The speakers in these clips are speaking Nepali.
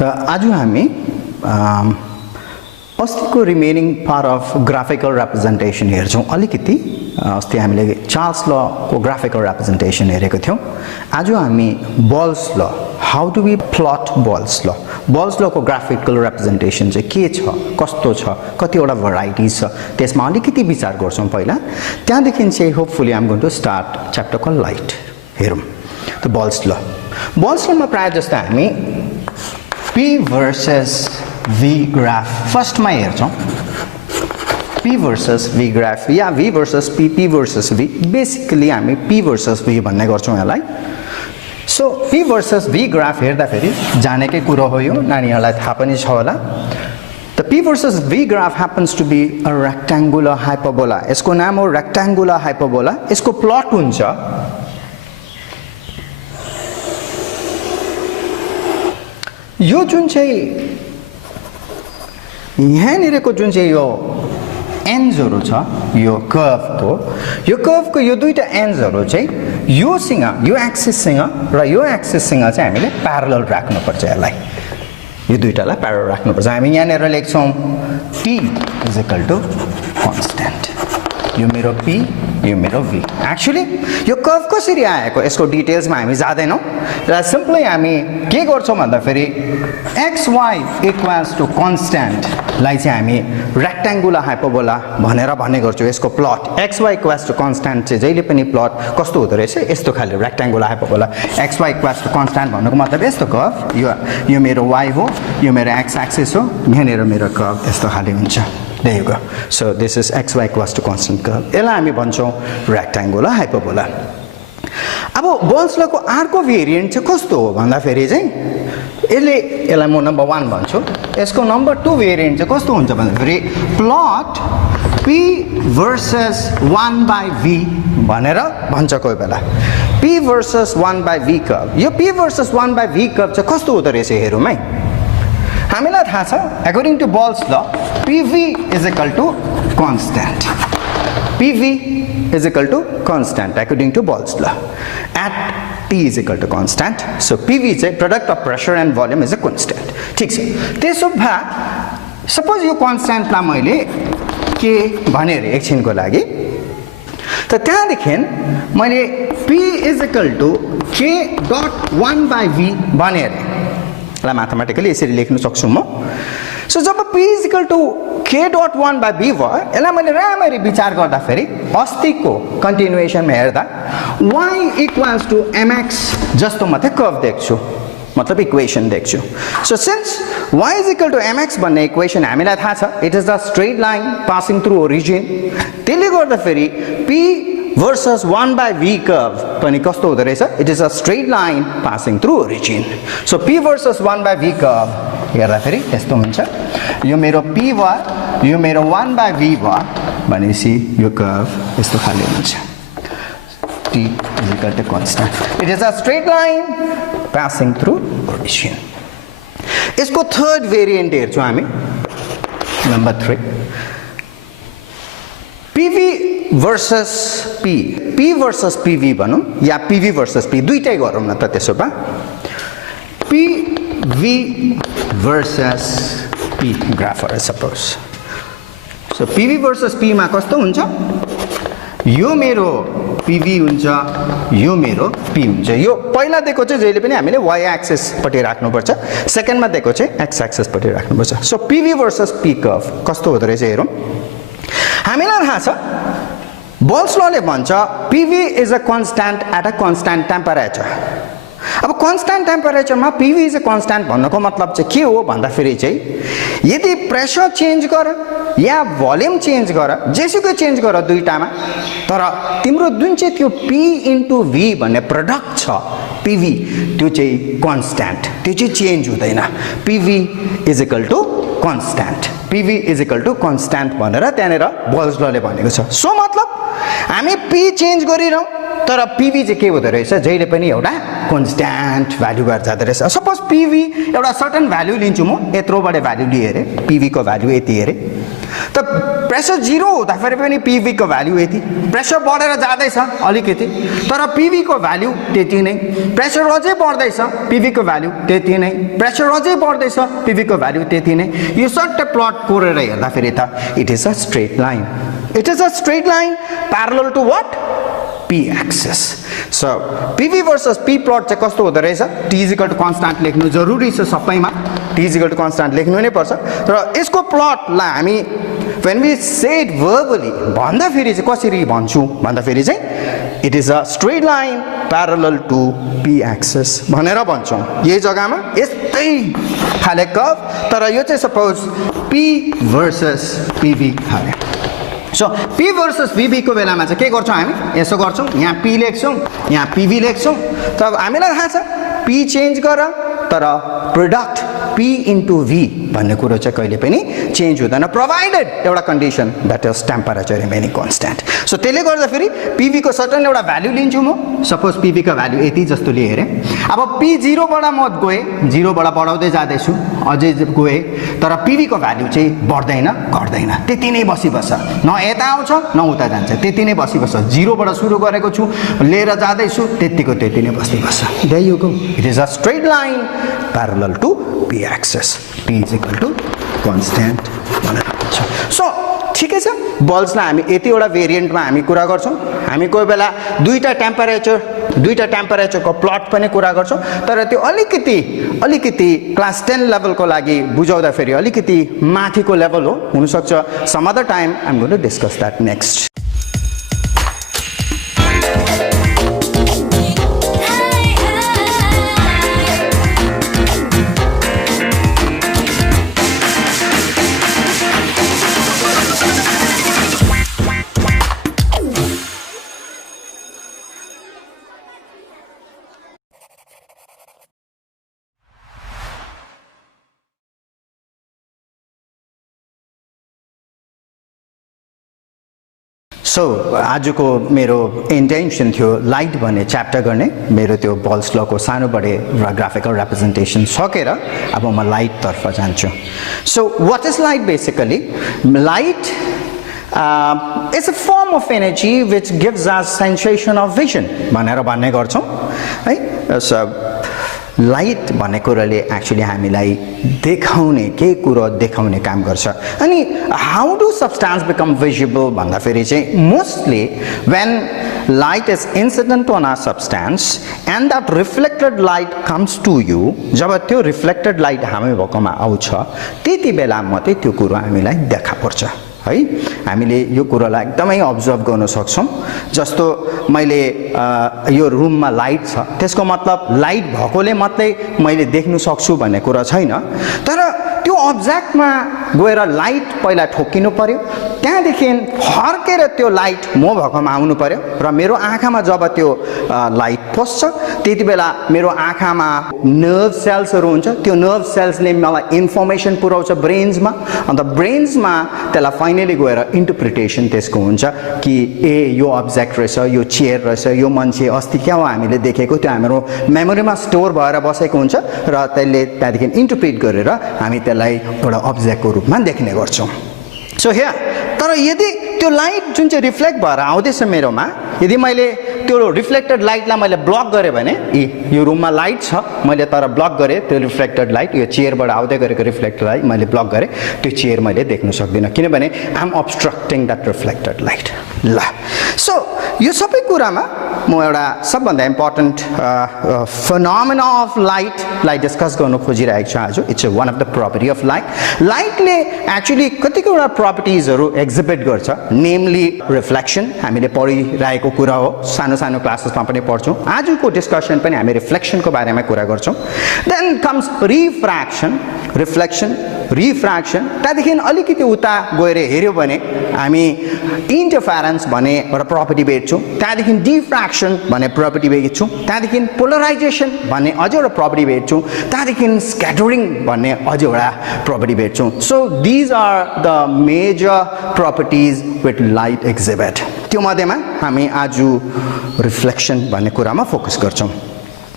आज हामी अस्तिको remaining part of graphical representation हेर्छौं अलिकति अस्ति हामीले चार्ल्स ल को ग्राफिकल रिप्रेजेन्टेसन हेरेको थियौं आज हामी बल्स ल how do we plot balls ल को ग्राफिकल रिप्रेजेन्टेसन चाहिँ के छ कस्तो छ कतिवटा भराइटिज छ त्यसमा अलिकति विचार गर्छौं पहिला त्यहाँदेखि चाहिँ hopefully I am going to start chapter call light हेरौं त बल्स लमा प्राय जस्तो हामी P versus V graph first मा हेर्छौं P versus V graph या V versus P versus V basically हामी P versus V भन्ने गर्छौं यसलाई so P versus V graph हेर्दा फेरि जानेकै कुरा हो यो नानीहरुलाई थाहा पनि छ होला The P versus V graph happens to be a rectangular hyperbola यसको नाम हो rectangular hyperbola यसको प्लट हुन्छ यो जुन चाहिँ यहाँनिरको जुन चाहिँ यो एन्ड्सहरु छ यो कर्वको यो दुईटा एन्ड्सहरु चाहिँ यो एक्सिससँग र यो एक्सिससँग चाहिँ हामीले प्यारलल राख्नुपर्छ यसलाई यो दुईटालाई प्यारलल राख्नुपर्छ हामी यहाँनिर लेख्छौं T = कन्स्ट्यान्ट यो मेरो P यो मेरो V एक्चुअली यो कर्व कसरी आएको यसको डिटेल्समा हामी जादैनौं र सिम्पली हामी के गर्छौं भन्दा फेरि xy = कन्स्ट्यान्ट लाई चाहिँ हामी रेक्टेंगुलर हाइपरबोला भनेर भन्ने गर्छौं यसको प्लट xy = कन्स्ट्यान्ट चाहिँ जहिले पनि प्लट कस्तो हुँदो रहेछ यस्तो खाले रेक्टेंगुलर हाइपरबोला xy = कन्स्ट्यान्ट भन्नुको मतलब यस्तो कर्व यो मेरो y हो यो मेरो x एक्सिस हो यहाँनिर मेरो कर्व यस्तो खाले हुन्छ There you go. So this is xy = constant curve. यसलाई हामी भन्छौं rectangular hyperbola. अब बल्स लको अर्को भेरिएन्ट चाहिँ कस्तो हो भन्दा फेरि चाहिँ यसलाई म नम्बर 1 भन्छु यसको नम्बर 2 भेरिएन्ट चाहिँ कस्तो हुन्छ भन्दा फेरि प्लट P versus 1/v भनेर भन्छ कोही बेला P versus 1/v कर्व यो P versus 1/v कर्व चाहिँ कस्तो हुँदो रहेछ हेरौँ है हामीलाई थाहा छ अकॉर्डिंग टु बल्स ल PV = constant PV = constant according to Ball's law at T = constant so PV चाहिँ product of pressure and volume is a constant ठीक छ त्यसो भए सपोज यो कन्स्ट्यान्ट ला मैले के भने रे एकछिनको लागि त त्यहाँदेखि मैले P = k.1/v भने रे ला म्याथमेटिकली यसरी लेख्न सक्छु म सो जब P = k.1/v भयो यसलाई मैले राम्ररी विचार गर्दा फेरि अस्तिको कन्टिन्युएसनमा हेर्दा y = mx जस्तो मात्रै कर्व देख्छु मतलब इक्वेसन देख्छु सो सिन्स y = mx भन्ने इक्वेसन हामीलाई थाहा छ it is a straight line passing through origin त्यसले गर्दा फेरि P versus 1/v curve पनि कस्तो हुँदो रहेछ it is a straight line passing through origin so P versus 1/v curve हेर्दा फेरि यस्तो हुन्छ यो मेरो P भयो यो मेरो 1/v भयो भनेपछि यो कर्व यस्तो खाले हुन्छ T = constant it is a straight line passing through origin यसको थर्ड भेरिएन्ट हेर्छौं हामी number 3 PV versus P versus PV भनौं या PV versus P दुईटै गरौँ न त त्यसो भए PV versus P graph for suppose so PV versus P मा कस्तो हुन्छ यो मेरो PV हुन्छ यो मेरो P हुन्छ यो पहिला दिएको चाहिँ जहिले पनि हामीले y एक्सिस पटि राख्नुपर्छ सेकेन्डमा दिएको चाहिँ x एक्सिस पटि राख्नुपर्छ so PV versus P curve कस्तो हुँदो रहेछ हेरौँ हामीलाई थाहा छ बल्स लले भन्छ PV is a constant at a constant temperature अब constant टेम्परेचरमा PV is a constant भन्नको मतलब चाहिँ के हो भन्दा फेरि चाहिँ यदि प्रेसर चेन्ज गर या भोल्युम चेन्ज गर जेसुकै चेन्ज गर दुईटामा तर तिम्रो जुन चाहिँ त्यो P * V भन्ने प्रोडक्ट छ PV त्यो चाहिँ कन्स्ट्यान्ट त्यो चाहिँ चेन्ज हुँदैन PV = constant PV = constant भनेर त्यहाँनेर बल्स लले भनेको छ सो मतलब हामी P चेन्ज गरिरहौ तर PV चाहिँ के हुँदो रहेछ जहिले पनि एउटा कन्स्ट्यान्ट भ्यालु भएर जाँदो रहेछ सपोज PV एउटा सर्टेन भ्यालु लिन्छु म यत्रोबाट भ्यालु लिएर PV को भ्यालु यति हेरे त प्रेसर 0 हुँदाखेरि पनि PV को भ्यालु यति, प्रेसर बढेर जाँदैछ अलिकति तर PV को भ्यालु त्यति नै, प्रेसर अझै बढ्दैछ PV को भ्यालु त्यति नै, प्रेसर अझै बढ्दैछ PV को भ्यालु त्यति नै। यो सट्टै प्लट कोरेर हेर्दाखेरि त it is a straight line, it is a straight line parallel to what P axis. So PV versus P plot चाहिँ कस्तो हुँदो रहेछ, T is equal to constant लेख्नु जरुरी छ सबैमा, T is equal to constant लेख्नु नै पर्छ। र यसको प्लटलाई हामी when we say it verbally भन्दा फेरि चाहिँ कसरी भन्छु भन्दा फेरि चाहिँ it is a straight line parallel to P axis भनेर भन्छौँ। यही जग्गामा यस्तै खाले कर्भ, तर यो चाहिँ सपोज P versus PV खाले। सो P versus VB को बेलामा चाहिँ के गर्छौँ हामी, यसो गर्छौँ, यहाँ P लेख्छौँ, यहाँ PV लेख्छौँ। तब हामीलाई थाहा छ P चेन्ज गर तर प्रोडक्ट P into V भन्ने कुरो चाहिँ कहिले पनि चेन्ज हुँदैन, प्रोभाइडेड एउटा condition that is temperature remaining constant. So त्यसले गर्दाखेरि PV को सर्टन एउटा भ्यालु लिन्छु म, सपोज PV को भ्यालु यति जस्तो लिएँ अरे। अब P 0 बाट म गएँ, 0 बाट बढाउँदै जाँदैछु, अझै गएँ, तर PV को भ्यालु चाहिँ बढ्दैन घट्दैन, त्यति नै बसिबस्छ, न यता आउँछ न उता जान्छ, त्यति नै बसिबस्छ। 0 बाट सुरु गरेको छु, लिएर जाँदैछु, त्यतिको त्यति नै बसिबस्छ। There you go, it is a straight line parallel to P axis, P is equal to constant भनेर भन्छ। सो ठिकै छ, बल्ब्सलाई हामी यतिवटा भेरिएन्टमा हामी कुरा गर्छौँ। हामी कोही बेला दुईटा टेम्परेचरको प्लट पनि कुरा गर्छौँ, तर त्यो अलिकति क्लास 10 लेभलको लागि बुझाउँदा फेरि अलिकति माथिको लेभल हो हुनसक्छ। Some other time I am going to discuss that next. So आजको मेरो इन्टेन्सन थियो लाइट भन्ने च्याप्टर गर्ने, मेरो त्यो बल्स लको सानो बडे ग्राफिकल रिप्रेजेन्टेसन सकेर अब म लाइट तर्फ जान्छु। So what is light basically? Light is a form of energy which gives us sensation of vision भनेर भन्ने गर्छौँ है। सो लाइट भन्ने कुराले एक्चुअली हामीलाई देखाउने, केही कुरो देखाउने काम गर्छ। अनि how do substance become visible भन्दा फेरि चाहिँ mostly when light is incident on a substance and that reflected light comes to you, जब त्यो रिफ्लेक्टेड लाइट हामी भएकोमा आउँछ त्यति बेला मात्रै त्यो कुरो हामीलाई देखा पर्छ है। हामीले यो कुरालाई एकदमै अब्जर्भ गर्न सक्छौँ। जस्तो मैले यो रुममा लाइट छ, त्यसको मतलब लाइट भएकोले मात्रै मैले देख्न सक्छु भन्ने कुरा छैन, तर त्यो अब्जेक्टमा गएर लाइट पहिला ठोकिनु पर्यो, त्यहाँदेखि फर्केर त्यो लाइट म भएकोमा आउनु पर्यो र मेरो आँखामा जब त्यो लाइट पस्छ त्यति बेला मेरो आँखामा नर्भ सेल्सहरू हुन्छ, त्यो नर्भ सेल्सले मलाई इन्फर्मेसन पुर्याउँछ ब्रेन्समा, अन्त ब्रेन्समा त्यसलाई फाइनली गएर इन्टरप्रिटेसन त्यसको हुन्छ कि ए यो अब्जेक्ट रहेछ, यो चेयर रहेछ, यो मान्छे अस्ति क्या हो हामीले देखेको, त्यो हाम्रो मेमोरीमा स्टोर भएर बसेको हुन्छ र त्यसले त्यहाँदेखि इन्टरप्रिट गरेर हामी त्यसलाई एउटा अब्जेक्टको रूपमा देख्ने गर्छौँ। सो हियर तर यदि त्यो लाइट जुन चाहिँ रिफ्लेक्ट भएर आउँदैछ मेरोमा, यदि मैले त्यो रिफ्लेक्टेड लाइटलाई मैले ब्लक गरेँ भने यो रुममा लाइट छ, मैले तर ब्लक गरेँ त्यो रिफ्लेक्टेड लाइट, यो चेयरबाट आउँदै गरेको रिफ्लेक्टेड लाइट मैले ब्लक गरेँ, त्यो चेयर मैले देख्न सक्दिनँ किनभने आइ एम अब्स्ट्रक्टिङ द्याट रिफ्लेक्टेड लाइट। ल सो यो सबै कुरामा म एउटा सबभन्दा इम्पोर्टेन्ट फिनोमेना अफ लाइटलाई डिस्कस गर्न खोजिरहेको छु आज। It's one of the property of light. लाइटले actually कतिवटा प्रपर्टिजहरू एक्जिबिट गर्छ, नेमली रिफ्लेक्सन, हामीले पढिरहेको कुरा हो, सानो सानो क्लासेसमा पनि पढ्छौँ, आजको डिस्कसन पनि हामी रिफ्लेक्सनको बारेमा कुरा गर्छौँ। Then comes refraction, reflection, refraction, त्यहाँदेखि अलिकति उता गएर हेऱ्यो भने हामी इन्टरफेरेन्स भन्ने एउटा प्रपर्टी भेट्छौँ, त्यहाँदेखि डिफ्र्याक्सन भन्ने प्रपर्टी भेट्छौँ, त्यहाँदेखि पोलराइजेसन भन्ने अझ एउटा प्रपर्टी भेट्छौँ, त्यहाँदेखि स्क्याटरिङ भन्ने अझ एउटा प्रपर्टी भेट्छौँ। So these are the major properties with light exhibit. त्यो मध्येमा हामी आज रिफ्लेक्सन भन्ने कुरामा फोकस गर्छौँ।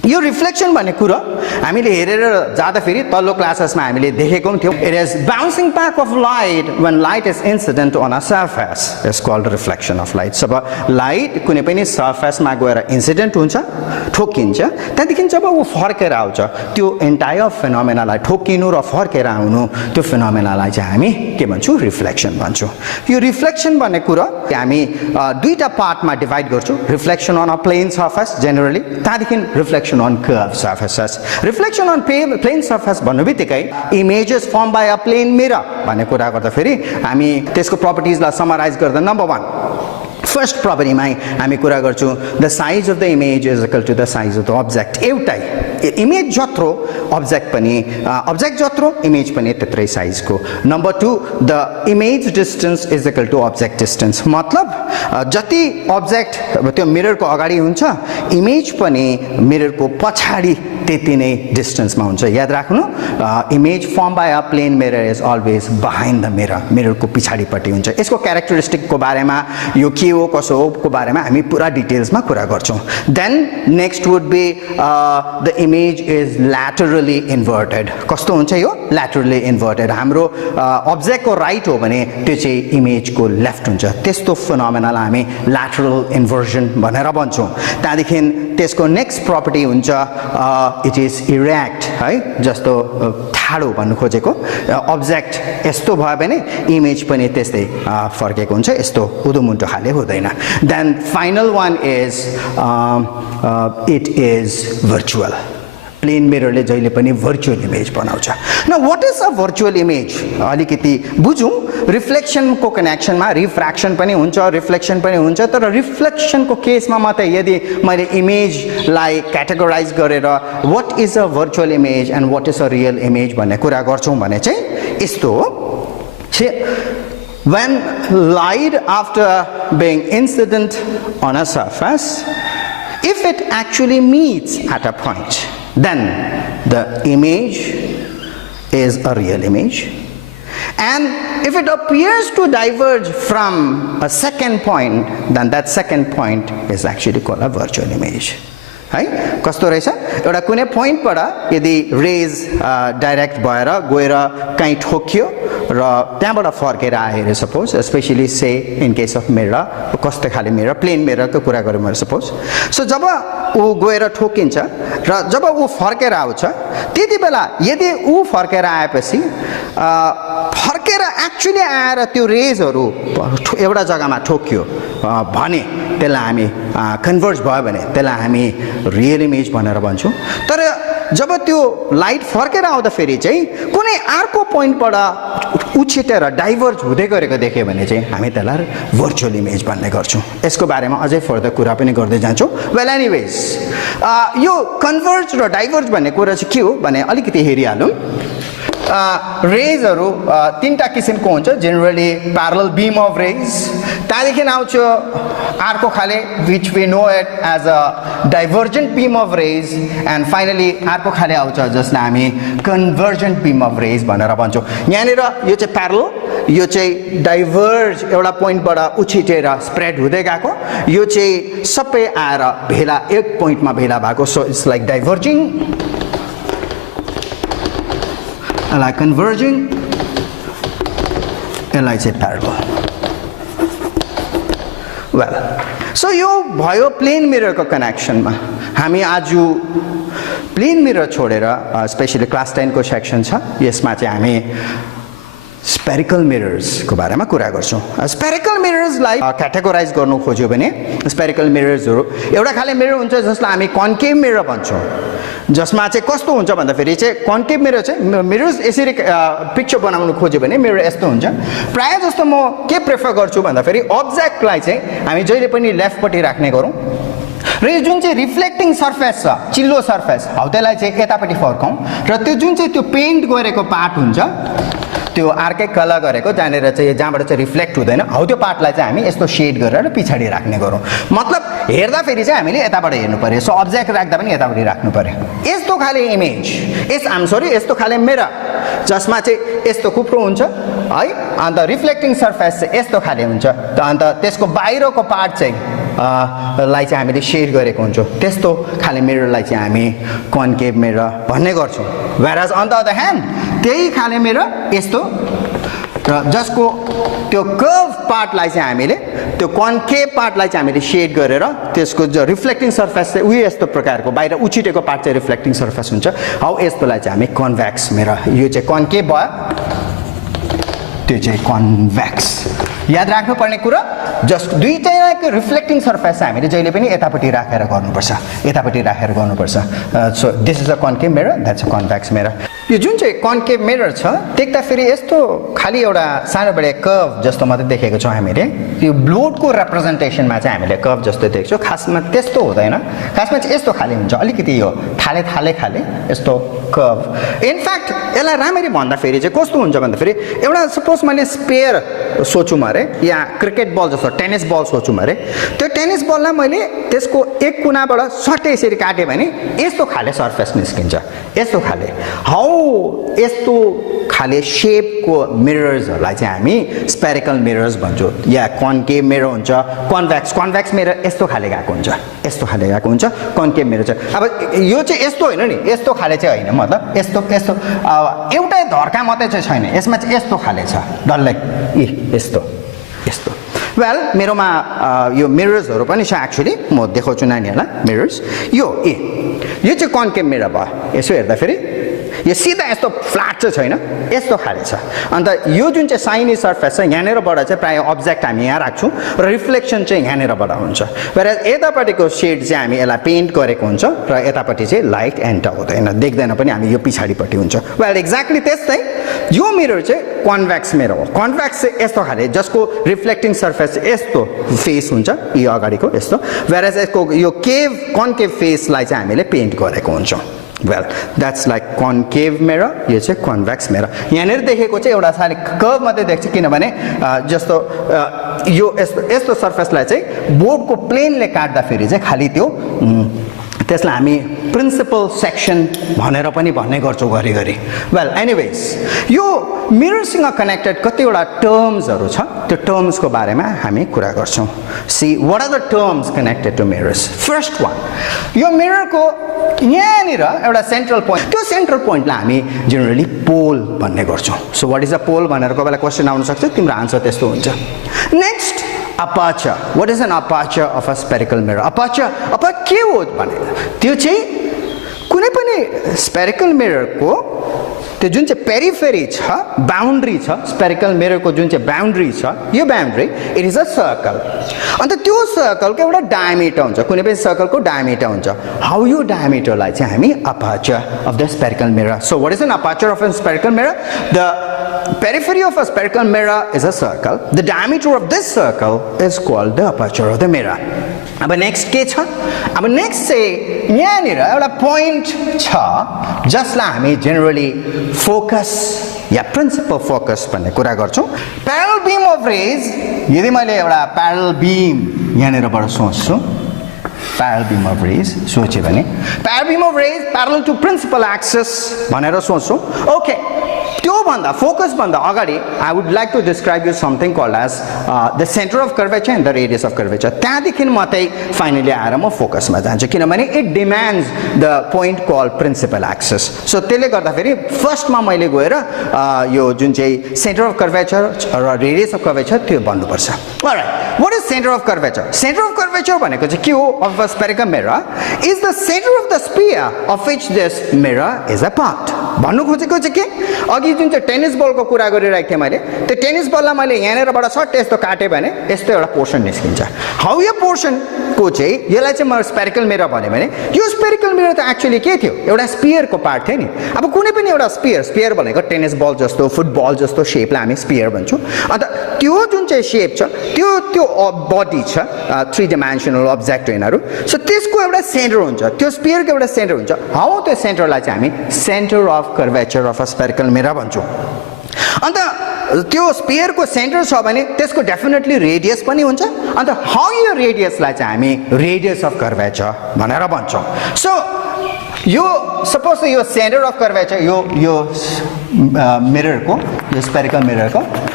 यो रिफ्लेक्सन भन्ने कुरा हामीले हेरेर जाँदाखेरि तल्लो क्लासेसमा हामीले देखेको पनि थियो it is बाउन्सिङ back of light when light is incident on a surface is called reflection of light job light कुनै पनि सर्फेसमा गएर इन्सिडेन्ट हुन्छ ठोकिन्छ त्यहाँदेखि जब ऊ फर्केर आउँछ त्यो एन्टायर फिनोमेनालाई ठोकिनु र फर्केर आउनु त्यो फिनोमेनालाई चाहिँ हामी के भन्छौँ रिफ्लेक्सन भन्छौँ यो रिफ्लेक्सन भन्ने कुरा हामी दुईटा पार्टमा डिभाइड गर्छौँ reflection on a plain surface generally त्यहाँदेखि reflection on curved surfaces. Reflection on plane surface भन्नु बित्तिकै images formed by a plane mirror भन्ने कुरा गर्दाखेरि हामी त्यसको properties लाई summarize गर्दा number 1 फर्स्ट प्रपर्टीमा हामी कुरा गर्छौँ the size of the image is equal to the size of the object एउटै इमेज जत्रो अब्जेक्ट पनि अब्जेक्ट जत्रो इमेज पनि त्यत्रै साइजको number 2 the image distance is equal to object distance मतलब जति अब्जेक्ट त्यो मिररको अगाडि हुन्छ इमेज पनि मिररको पछाडि त्यति नै डिस्टेन्समा हुन्छ याद राख्नु image form bye a plain mirror is always behind the mirror मिररको पछाडिपट्टि हुन्छ यसको क्यारेक्टरिस्टिकको बारेमा यो के हो कसो हो को बारेमा हामी पुरा डिटेल्समा कुरा गर्छौँ then next would be the image is laterally inverted कस्तो हुन्छ यो ल्याटरली इन्भर्टेड हाम्रो अब्जेक्टको राइट हो भने त्यो चाहिँ इमेजको लेफ्ट हुन्छ त्यस्तो फिनोमेनालाई हामी ल्याटरल इन्भर्जन भनेर भन्छौँ त्यहाँदेखि त्यसको नेक्स्ट प्रपर्टी हुन्छ इट इज इरेक्ट है जस्तो ठाडो भन्नु खोजेको अब्जेक्ट यस्तो भयो भने इमेज पनि त्यस्तै फर्केको हुन्छ यस्तो उदुमुन्टो खाले हुँदैन then final one is it is virtual plain मिररले जहिले पनि भर्चुअल इमेज बनाउँछ न what is a virtual image अलिकति बुझौँ रिफ्लेक्सनको कनेक्सनमा रिफ्र्याक्सन पनि हुन्छ रिफ्लेक्सन पनि हुन्छ तर रिफ्लेक्सनको केसमा मात्रै यदि मैले इमेजलाई क्याटेगोराइज गरेर what is a virtual image and what is a real image भन्ने कुरा गर्छौँ भने चाहिँ यस्तो हो when light after being incident on a surface if it actually meets at a point then the image is a real image and if it appears to diverge from a second point then that second point is actually called a virtual image है कस्तो रहेछ एउटा कुनै पोइन्टबाट यदि रेज डाइरेक्ट भएर गएर कहीँ ठोकियो र त्यहाँबाट फर्केर आयो रे suppose specially say in case of mirror कस्तो खाले मिरर प्लेन मिररको कुरा गरौँ मैले सपोज सो जब ऊ गएर ठोकिन्छ र जब ऊ फर्केर आउँछ त्यति बेला यदि ऊ फर्केर आएपछि फर्केर एक्चुअली आएर त्यो रेजहरू एउटा जग्गामा ठोक्यो भने त्यसलाई हामी कन्भर्ज भयो भने त्यसलाई हामी रियल इमेज भनेर भन्छौँ तर जब त्यो लाइट फर्केर आउँदाखेरि चाहिँ कुनै अर्को पोइन्टबाट उछिटेर डाइभर्ज हुँदै गरेको देख्यो भने चाहिँ हामी त्यसलाई भर्चुअल इमेज भन्ने गर्छौँ यसको बारेमा अझै फर्दर कुरा पनि गर्दै जान्छौँ वेल एनिवेज यो कन्भर्ज र डाइभर्ज भन्ने कुरा चाहिँ के हो भने अलिकति हेरिहालौँ रेजहरू तीनटा किसिमको हुन्छ generally parallel beam of raise त्यहाँदेखि आउँछ अर्को खाले which we know it as a divergent beam of raise and finally अर्को खाले आउँछ जसलाई हामी कन्भर्जेन्ट बीम अफ रेज भनेर भन्छौँ यहाँनिर यो चाहिँ प्यारलल यो चाहिँ डाइभर्ज एउटा पोइन्टबाट उछिटेर स्प्रेड हुँदै गएको यो चाहिँ सबै आएर भेला एक पोइन्टमा भेला भएको so it's like diverging like converging यसलाई चाहिँ प्यारलल वेल सो यो भयो प्लेन मिररको कनेक्सनमा हामी आज प्लेन मिरर छोडेर स्पेशली क्लास 10 को सेक्सन छ यसमा चाहिँ हामी स्पेरिकल मिरर्सको बारेमा कुरा गर्छौँ स्पेरिकल मिरर्सलाई क्याटेगोराइज गर्नु खोज्यो भने स्पेरिकल मिरर्सहरू एउटा खाले मिरर हुन्छ जसलाई हामी कन्केभ मिरर भन्छौँ जसमा चाहिँ कस्तो हुन्छ भन्दाखेरि चाहिँ कन्केभ मिरर चाहिँ मिरर्स यसरी पिक्चर बनाउनु खोज्यो भने मिरर यस्तो हुन्छ प्रायः जस्तो म के प्रेफर गर्छु भन्दाखेरि अब्जेक्टलाई चाहिँ हामी जहिले पनि लेफ्टपट्टि राख्ने गरौँ र यो जुन चाहिँ रिफ्लेक्टिङ सर्फेस छ चिल्लो सर्फेस हौ त्यसलाई चाहिँ यतापट्टि फर्काउँ र त्यो जुन चाहिँ त्यो पेन्ट गरेको पार्ट हुन्छ त्यो अर्कै कलर गरेको जहाँनिर चाहिँ जहाँबाट चाहिँ रिफ्लेक्ट हुँदैन हौ त्यो पार्टलाई चाहिँ हामी यस्तो सेड गरेर पछाडि राख्ने गरौँ मतलब हेर्दाखेरि चाहिँ हामीले यताबाट हेर्नु पर्यो सो अब्जेक्ट राख्दा पनि यतापट्टि राख्नु पर्यो यस्तो खाले इमेज यस्तो खाले मिरर जसमा चाहिँ यस्तो कुप्रो हुन्छ है अन्त रिफ्लेक्टिङ सर्फेस चाहिँ यस्तो खाले हुन्छ अन्त त्यसको बाहिरको पार्ट चाहिँ लाई चाहिँ हामीले शेड गरेको हुन्छौँ त्यस्तो खाले मिररलाई चाहिँ हामी कन्केभ मिरर भन्ने गर्छौँ whereas on the other hand त्यही खाले मिरर यस्तो र जसको त्यो कर्भ पार्टलाई चाहिँ हामीले त्यो कन्केभ पार्टलाई चाहिँ हामीले शेड गरेर त्यसको जो रिफ्लेक्टिङ सर्फेस चाहिँ उही यस्तो प्रकारको बाहिर उछिटेको पार्ट चाहिँ रिफ्लेक्टिङ सर्फेस हुन्छ हौ यस्तोलाई चाहिँ हामी कन्भेक्स मिरर यो चाहिँ कन्केभ भयो त्यो चाहिँ कन्भेक्स याद राख्नुपर्ने कुरा जस्ट दुईटैको रिफ्लेक्टिङ सर्फेस हामीले जहिले पनि यतापट्टि राखेर गर्नुपर्छ यतापट्टि राखेर गर्नुपर्छ so this is a concave mirror that's a convex mirror यो जुन चाहिँ कन्केभ मिरर छ देख्दाखेरि यस्तो खाली एउटा सानोबडे कर्भ जस्तो मात्रै देखेको छौँ हामीले यो ब्लोडको रिप्रेजेन्टेसनमा चाहिँ हामीले कर्भ जस्तो देख्छौँ खासमा त्यस्तो हुँदैन खासमा चाहिँ यस्तो खाले हुन्छ अलिकति यो थाले खाले यस्तो कर्भ इनफ्याक्ट यसलाई राम्ररी भन्दाखेरि चाहिँ कस्तो हुन्छ भन्दाखेरि एउटा सपोज मैले स्पेयर सोचौँ अरे या क्रिकेट बल जस्तो टेनिस बल सोचौँ अरे त्यो टेनिस बललाई मैले त्यसको एक कुनाबाट सट्टै यसरी काटेँ भने यस्तो खाले सर्फेस निस्किन्छ यस्तो खाले हौ यस्तो खाले शेपको मिरर्सहरूलाई चाहिँ हामी स्पेरिकल मिरर्स भन्छौँ या कन्केभ मिरर हुन्छ कन्भेक्स मिरर यस्तो खाले गएको हुन्छ कन्केभ मिरर चाहिँ अब यो चाहिँ यस्तो होइन नि यस्तो खाले चाहिँ होइन मतलब यस्तो एउटै धर्का मात्रै चाहिँ छैन यसमा चाहिँ यस्तो खाले छ डल्लै यस्तो वेल मेरोमा यो मिरर्सहरू पनि छ एक्चुअली म देखाउँछु नानीहरूलाई मिरर्स यो चाहिँ कन्केभ मिरर भयो यसो हेर्दाखेरि यो सिधा यस्तो फ्ल्याट चाहिँ छैन यस्तो खाले छ अन्त यो जुन चाहिँ साइनी सर्फेस छ यहाँनिरबाट चाहिँ प्रायः अब्जेक्ट हामी यहाँ राख्छौँ र रिफ्लेक्सन चाहिँ यहाँनिरबाट हुन्छ वेयर यतापट्टिको सेड चाहिँ हामी यसलाई पेन्ट गरेको हुन्छ र यतापट्टि चाहिँ लाइट एन्टर हुँदैन देख्दैन पनि हामी यो पछाडिपट्टि हुन्छ वेल एक्ज्याक्टली त्यस्तै यो मिरर चाहिँ कन्भेक्स मिरर हो कन्भेक्स चाहिँ यस्तो खाले जसको रिफ्लेक्टिङ सर्फेस यस्तो फेस हुन्छ यो अगाडिको यस्तो वेयर यसको यो कन्केभ फेसलाई चाहिँ हामीले पेन्ट गरेको हुन्छौँ Well, that's like concave mirror. यो चाहिँ convex mirror. यहाँनिर देखेको चाहिँ एउटा सानो कर्भ मात्रै देख्छ किनभने जस्तो यो यस्तो सर्फेसलाई चाहिँ बोर्डको प्लेनले काट्दाखेरि चाहिँ खाली त्यो त्यसलाई हामी प्रिन्सिपल सेक्सन भनेर पनि भन्ने गर्छौँ घरिघरि वेल एनिवेज यो मिररसँग कनेक्टेड कतिवटा टर्म्सहरू छ त्यो टर्म्सको बारेमा हामी कुरा गर्छौँ see what are the terms connected to mirrors first one यो मिररको यहाँनिर एउटा सेन्ट्रल पोइन्ट त्यो सेन्ट्रल पोइन्टलाई हामी जेनरली पोल भन्ने गर्छौँ सो व्हाट इज अ पोल भनेर कोही बेला क्वेसन आउन सक्छ तिम्रो आन्सर त्यस्तो हुन्छ next aperture what is an aperture of a spherical mirror aperture के हो भने त्यो चाहिँ कुनै पनि spherical mirror को त्यो जुन चाहिँ पेरिफेरी छ बाउन्ड्री छ स्पेरिकल मिररको जुन चाहिँ बाउन्ड्री छ यो boundary it is a circle अन्त त्यो सर्कलको एउटा डायमिटर हुन्छ कुनै पनि सर्कलको डायमिटर हुन्छ हाउ यो डायमिटरलाई चाहिँ हामी aperture of the spherical mirror so what is an aperture of a spherical mirror the periphery of a spherical mirror is a circle the diameter of this circle is called the aperture of the mirror अब नेक्स्ट के छ अब नेक्स्ट चाहिँ यहाँनिर एउटा पोइन्ट छ जसलाई हामी जेनरली फोकस या प्रिन्सिपल फोकस भन्ने कुरा गर्छौँ प्यारल बीम अफ रेज यदि मैले एउटा प्यारल बीम यहाँनिरबाट सोच्छु प्यारल बीम अफ रेज सोचे भने parallel beam of raise parallel to principal axis भनेर सोच्छौँ ओके त्यो भन्दा फोकस भन्दा अगाडि I would like to describe you something called as the centre of curvature and the radius of curvature त्यहाँदेखि मात्रै फाइनली आएर म फोकसमा जान्छु किनभने it demands the point call principal axis so त्यसले गर्दाखेरि फर्स्टमा मैले गएर यो जुन चाहिँ सेन्टर अफ कर्वेचर र रेडियस अफ कर्वेचर त्यो भन्नुपर्छ all right what is centre of curvature centre of curvature भनेको चाहिँ के हो of a spherical mirror is the centre of the sphere of which this mirror is a part भन्नु खोजेको चाहिँ के अघि जुन चाहिँ टेनिस बलको कुरा गरिरहेको थिएँ मैले त्यो टेनिस बललाई मैले यहाँनिरबाट सट्ट यस्तो काटेँ भने यस्तो एउटा पोर्सन निस्किन्छ हाउ यो पोर्सनको चाहिँ यसलाई चाहिँ म स्पेरिकल मिरर भने यो स्पेरिकल मिरर त एक्चुअली के थियो एउटा स्पियरको पार्ट थियो नि अब कुनै पनि एउटा स्पियर भनेको टेनिस बल जस्तो फुटबल जस्तो शेपलाई हामी स्पियर भन्छौँ अन्त त्यो जुन चाहिँ शेप छ त्यो बडी छ 3 डाइमेन्सनल अब्जेक्ट यिनीहरू सो त्यसको एउटा सेन्टर हुन्छ त्यो स्पियरको एउटा सेन्टर हुन्छ हाउ त्यो सेन्टरलाई चाहिँ हामी centre of curvature of a spherical mirror भन्छौँ अन्त त्यो स्पियरको सेन्टर छ भने त्यसको डेफिनेटली रेडियस पनि हुन्छ अन्त हाउ यो रेडियसलाई चाहिँ हामी रेडियस अफ कर्वेचर भनेर भन्छौँ सो यो सपोज यो सेन्टर अफ कर्वेचर यो मिररको यो स्पेरिकल मिररको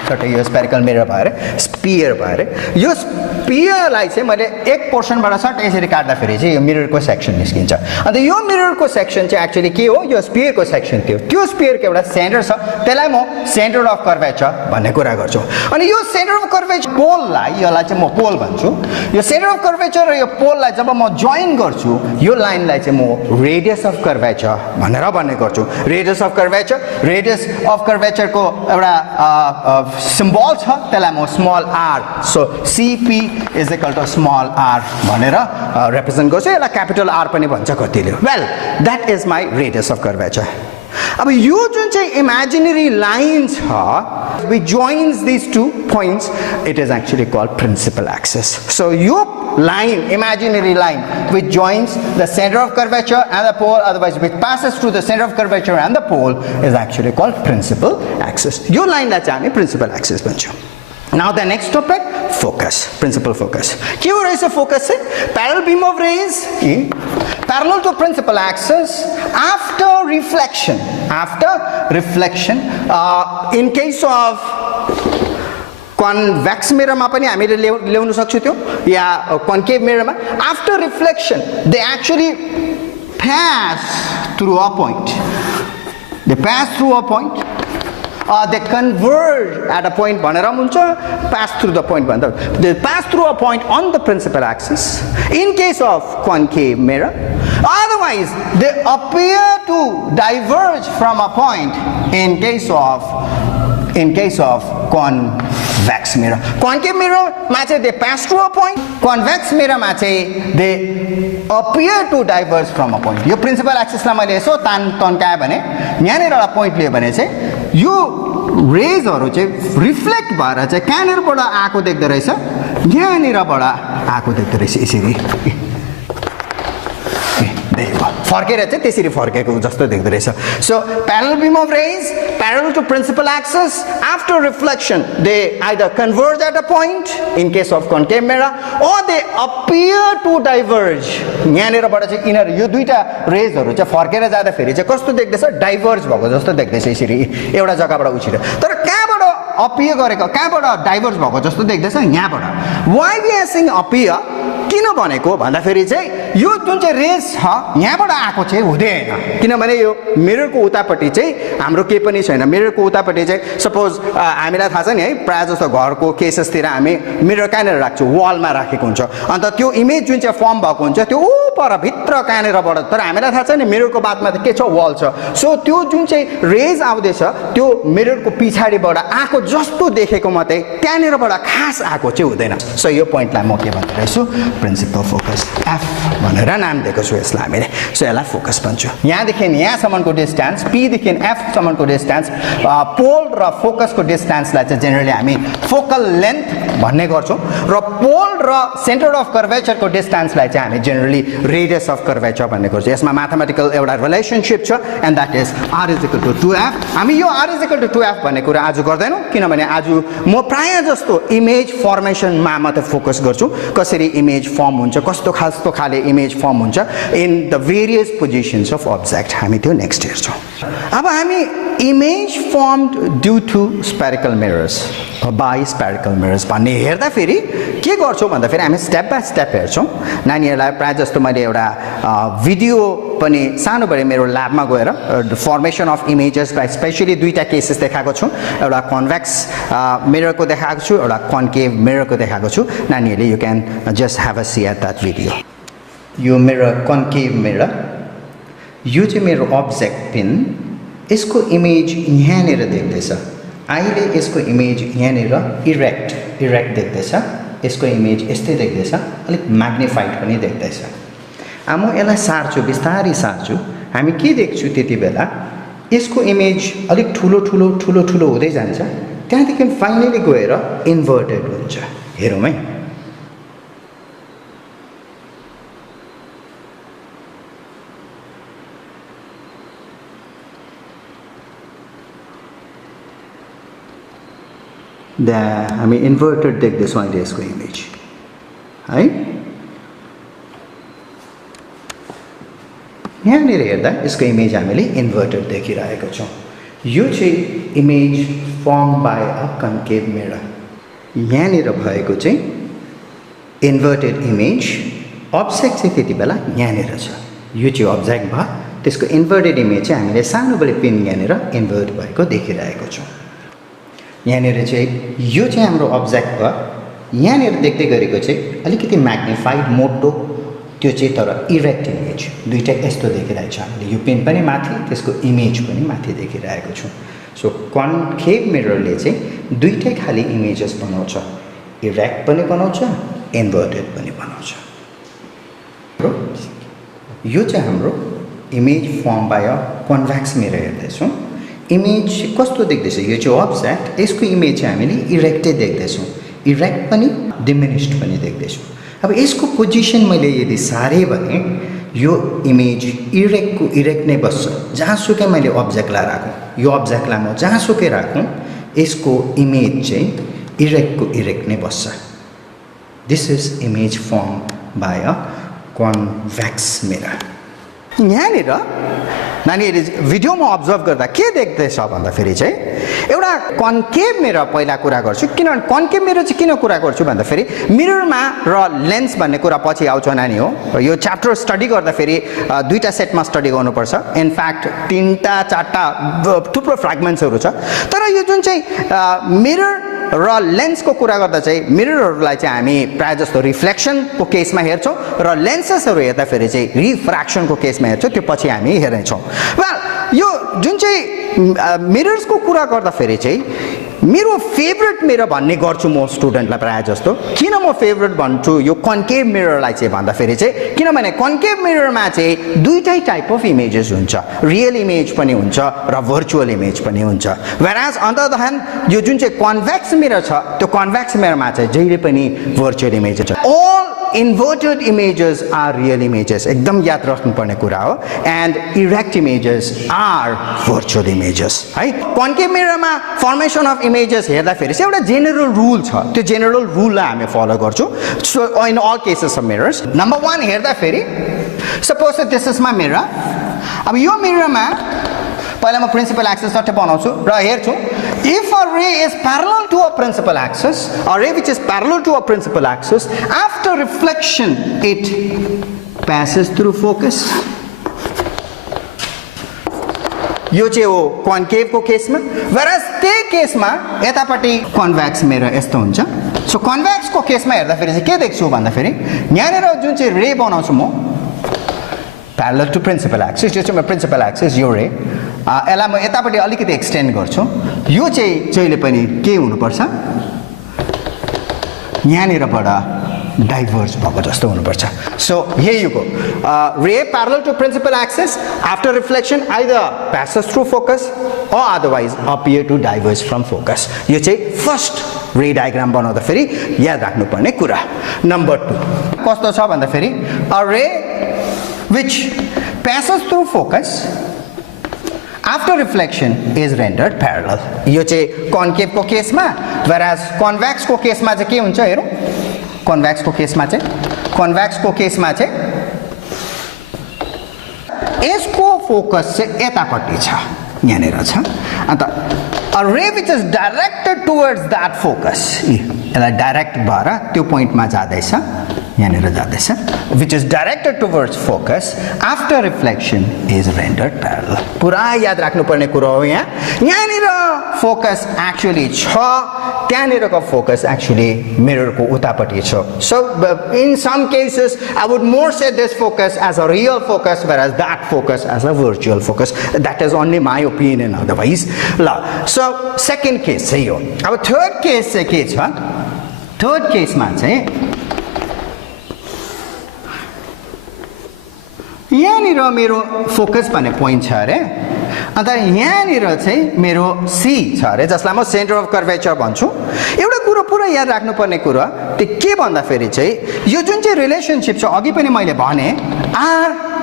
तर यो स्पेरिकल मिरर भएर स्पियर भएर यो स्पियरलाई चाहिँ मैले एक पोर्सनबाट सट यसरी काट्दाखेरि चाहिँ यो मिररको सेक्सन निस्किन्छ अन्त यो मिररको सेक्सन चाहिँ एक्चुअली के हो यो स्पियरको सेक्सन थियो त्यो स्पियरको एउटा सेन्टर छ त्यसलाई म सेन्टर अफ कर्वेचर भन्ने कुरा गर्छु अनि यो सेन्टर अफ कर्वेचर पोललाई यसलाई चाहिँ म पोल भन्छु यो सेन्टर अफ कर्वेचर र यो पोललाई जब म जोइन गर्छु यो लाइनलाई चाहिँ म रेडियस अफ कर्वेचर भनेर भन्ने गर्छु रेडियस अफ कर्वेचरको एउटा सिम्बल छ त्यसलाई म small are so CP is equal to small R भनेर रिप्रेजेन्ट गर्छु यसलाई क्यापिटल आर पनि भन्छ कतिले well that is my radius of curvature अब यो जुन चाहिँ इमेजिनरी लाइन छ which joins this to points it is actually called principal axis so यो line, imaginary line, which joins the center of curvature and the pole, otherwise which passes through the center of curvature and the pole, is actually called principal axis. Your line la chahne principal axis bancho. Now the next topic, focus, principal focus. Kya rays of focus hai? Parallel beam of rays, parallel to principal axis after reflection. In case of convex mirror मा पनि हामीले ल्याउन सक्छौं त्यो या concave mirror मा after reflection they actually pass through a point they converge at a point भनेर हुन्छ pass through the point भन्दा they pass through a point on the principal axis in case of concave mirror otherwise they appear to diverge from a point in case of convex mirror. Concave mirror ma chai they pass through a point. Convex mirror ma chai they appear to diverge from a point. Yo principal axis la मैले यसो तन्काए भने यहाँनिर एउटा पोइन्ट लियो भने चाहिँ यो रेजहरु चाहिँ रिफ्लेक्ट भएर चाहिँ कहाँनिरबाट आएको देख्दै रहेछ यहाँनिरबाट आएको देख्दै रहेछ यसरी फर्केर चाहिँ त्यसरी फर्केको जस्तो देख्दै रहेछ so parallel beam of rays parallel to principal axis after reflection they either converge at a point in case of concave mirror or they appear to diverge यहाँनिरबाट चाहिँ यिनीहरु यो दुईटा रेजहरु चाहिँ फर्केर जाँदा फेरि चाहिँ कस्तो देख्दैछ डाइभर्ज भएको जस्तो देख्दैछ यसरी एउटा जग्गाबाट उछिर तर कहाँबाट appear गरेको कहाँबाट डाइभर्ज भएको जस्तो देख्दैछ यहाँबाट why we are saying appear किन भनेको भन्दा फेरि चाहिँ यो जुन चाहिँ रेज छ यहाँबाट आएको चाहिँ हुँदैन किनभने यो मिररको उतापट्टि चाहिँ हाम्रो के पनि छैन मिररको उतापट्टि चाहिँ सपोज हामीलाई थाहा छ नि है प्राय जस्तो घरको केसेसतिर हामी मिरर कहाँनिर राख्छौँ वालमा राखेको हुन्छ अन्त त्यो इमेज जुन चाहिँ फर्म भएको हुन्छ त्यो पर भित्र कहाँनिरबाट तर हामीलाई थाहा छ नि मिररको बादमा त के छ वाल छ सो त्यो जुन चाहिँ रेज आउँदैछ त्यो मिररको पछाडिबाट आएको जस्तो देखेको मात्रै त्यहाँनिरबाट खास आएको चाहिँ हुँदैन सो यो पोइन्टलाई म के भन्दै रहेछु प्रिन्सिपल फोकस एफ भनेर नाम दिएको छु यसलाई हामीले सो यसलाई फोकस भन्छौँ यहाँदेखि यहाँसम्मको डिस्टेन्स पी देखि एफ सम्मको डिस्टेन्स पोल र फोकसको डिस्टेन्सलाई चाहिँ जेनरली हामी फोकल लेन्थ भन्ने गर्छौँ र पोल र सेन्टर अफ कर्वेचरको डिस्टेन्सलाई चाहिँ हामी जेनरली रेडियस अफ कर्वेचर भन्ने गर्छौँ यसमा म्याथमेटिकल एउटा रिलेसनशिप छ and that is are is equal to 2f हामी यो are is equal to 2f भन्ने कुरा आज गर्दैनौँ किनभने आज म प्राय जस्तो इमेज फर्मेसनमा मात्र फोकस गर्छु कसरी इमेज फर्म हुन्छ कस्तो खाले इमेज फर्म हुन्छ in the various positions of object हामी त्यो नेक्स्ट हेर्छौँ अब हामी image firmed due to spherical mirrors by spherical mirrors भन्ने हेर्दाखेरि के गर्छौँ भन्दाखेरि हामी स्टेप बाई स्टेप हेर्छौँ नानीहरूलाई प्रायः जस्तो मैले एउटा भिडियो पनि सानोबडे मेरो ल्याबमा गएर formation of images by specially दुईवटा केसेस देखाएको छु एउटा कन्भेक्स मिररको देखाएको छु एउटा कन्केभ मिररको देखाएको छु नानीहरूले you can just have a C at that video यो मिरर कन्केभ मिरर यो चाहिँ मेरो अब्जेक्ट पिन यसको इमेज यहाँनिर देख्दैछ अहिले यसको इमेज यहाँनिर इरेक्ट देख्दैछ यसको इमेज यस्तै देख्दैछ अलिक म्याग्निफाइड पनि देख्दैछ म यसलाई सार्छु बिस्तारै सार्छु हामी के देख्छु त्यति बेला यसको इमेज अलिक ठुलो हुँदै जान्छ त्यहाँदेखि फाइनली गएर इन्भर्टेड हुन्छ हेरौँ है हामी इन्भर्टेड देख्दैछौँ अहिले यसको इमेज है यहाँनिर हेर्दा यसको इमेज हामीले इन्भर्टेड देखिरहेको छौँ यो चाहिँ image formed by a concave mirror. यहाँनिर भएको चाहिँ इन्भर्टेड इमेज अब्जेक्ट चाहिँ त्यति बेला यहाँनिर छ यो चाहिँ अब्जेक्ट भयो त्यसको इन्भर्टेड इमेज चाहिँ हामीले सानोबडे पिन यहाँनिर इन्भर्ट भएको देखिरहेको छौँ यहाँनिर चाहिँ यो चाहिँ हाम्रो अब्जेक्ट भयो यहाँनिर देख्दै गरेको चाहिँ अलिकति म्याग्निफाइड मोटो त्यो चाहिँ तर इरेक्ट इमेज दुईटा यस्तो देखिरहेको छ हामीले यो पिन पनि माथि त्यसको इमेज पनि माथि देखिरहेको छौँ सो कन्केभ मिररले चाहिँ दुईटै खाली इमेजेस बनाउँछ इरेक्ट पनि बनाउँछ इन्भर्टेड पनि बनाउँछ यो चाहिँ हाम्रो image form bye a convex mirror हेर्दैछौँ image कस्तो देख्दैछ यो चाहिँ अब्जेक्ट यसको इमेज चाहिँ हामीले इरेक्टै देख्दैछौँ इरेक्ट पनि डिमिनिस्ड पनि देख्दैछौँ अब यसको पोजिसन मैले यदि सारेँ भने यो इमेज इरेक्टको इरेक्ट नै बस्छ जहाँसुकै मैले अब्जेक्टलाई राखौँ यो अब्जेक्टलाई म जहाँसुकै राखौँ यसको इमेज चाहिँ इरेक्टको इरेक्ट नै बस्छ this is image form bye a convex mirror यहाँनिर नानीहरूले भिडियोमा अब्जर्भ गर्दा के देख्दैछ भन्दाखेरि चाहिँ एउटा कन्केभ मिरर पहिला कुरा गर्छु किनभने कन्केभ मिरर चाहिँ किन कुरा गर्छु भन्दाखेरि मिररमा र लेन्स भन्ने कुरा पछि आउँछ नानी हो यो च्याप्टर स्टडी गर्दाखेरि दुईटा सेटमा स्टडी गर्नुपर्छ इनफ्याक्ट तीनटा चारटा थुप्रो फ्र्यागमेन्ट्सहरू छ तर यो जुन चाहिँ मिरर र लेन्सको कुरा गर्दा चाहिँ मिररहरूलाई चाहिँ हामी प्रायः जस्तो रिफ्लेक्सनको केसमा हेर्छौँ र लेन्सेसहरू हेर्दाखेरि चाहिँ रिफ्र्याक्सनको केसमा हेर्छौँ त्यो पछि हामी हेर्नेछौँ वेल यो जुन चाहिँ मिरर्सको कुरा गर्दाखेरि चाहिँ मेरो फेभरेट मिरर भन्ने गर्छु म स्टुडेन्टलाई प्रायः जस्तो किन म फेभरेट भन्छु यो कन्केभ मिररलाई चाहिँ भन्दाखेरि चाहिँ किनभने कन्केभ मिररमा चाहिँ दुईटै टाइप अफ इमेजेस हुन्छ रियल इमेज पनि हुन्छ र भर्चुअल इमेज पनि हुन्छ व्हेरेज अन द अदर ह्यान्ड यो जुन चाहिँ कन्भेक्स मिरर छ त्यो कन्भेक्स मिररमा चाहिँ जहिले पनि भर्चुअल इमेज छ all inverted images are real images एकदम याद राख्नुपर्ने कुरा हो and erect images are virtual images है कन्केभ मिररमा फर्मेसन अफ इमेजेस हेर्दाखेरि चाहिँ एउटा जेनरल रुल छ त्यो जेनरल रुललाई हामी फलो गर्छौँ so in all cases of mirrors number 1 हेर्दाखेरि suppose this is my mirror अब यो मिररमा पहिला म प्रिन्सिपल एक्सिस सट्टै बनाउँछु र हेर्छु if a ray is parallel to a principal axis a ray which is parallel to a principal axis after reflection it passes through focus यो चाहिँ हो कन्केभको केसमा whereas त्यही केसमा यतापट्टि कन्भेक्स मिरर यस्तो हुन्छ सो कन्भेक्सको केसमा हेर्दाखेरि चाहिँ के देख्छु भन्दाखेरि यहाँनिर जुन चाहिँ रे बनाउँछु म parallel to principal axis यो चाहिँ म प्रिन्सिपल एक्सिस यो रे यसलाई म यतापट्टि अलिकति एक्सटेन्ड गर्छु यो चाहिँ जहिले पनि के हुनुपर्छ यहाँनिरबाट डाइभर्ज भएको जस्तो हुनुपर्छ so here you go ray parallel to principal axis after reflection either passes through focus or otherwise appear to diverge from focus यो चाहिँ फर्स्ट रे डायग्राम बनाउँदाखेरि याद राख्नुपर्ने कुरा नम्बर 2 कस्तो छ भन्दाखेरि a ray which passes through focus after reflection is rendered parallel यो चाहिँ कन्केभको केसमा whereas कन्भेक्सको केसमा चाहिँ के हुन्छ हेरौँ कन्भेक्सको केसमा चाहिँ यसको फोकस चाहिँ यतापट्टि छ यहाँनिर छ अन्त a ray which is directed towards that focus यसलाई डाइरेक्ट भएर त्यो पोइन्टमा जाँदैछ यहाँनिर जाँदैछ which is directed towards focus after reflection is rendered parallel पुरा याद राख्नुपर्ने कुरा हो यहाँनिर फोकस एक्चुअली छ त्यहाँनिरको फोकस एक्चुअली मिररको उतापट्टि छ so in some cases I would more say this focus as a real focus whereas that focus as a virtual focus that is only my opinion otherwise ल सो सेकेन्ड केस चाहिँ हो अब थर्ड केस चाहिँ के छ थर्ड केसमा चाहिँ यहाँनिर मेरो फोकस भन्ने पोइन्ट छ अरे अन्त यहाँनिर चाहिँ मेरो सी छ अरे जसलाई म सेन्टर अफ कर्वेचर भन्छु एउटा कुरो पुरा याद राख्नुपर्ने कुरा त्यो के भन्दाखेरि चाहिँ यो जुन चाहिँ रिलेसनसिप छ अघि पनि मैले भने are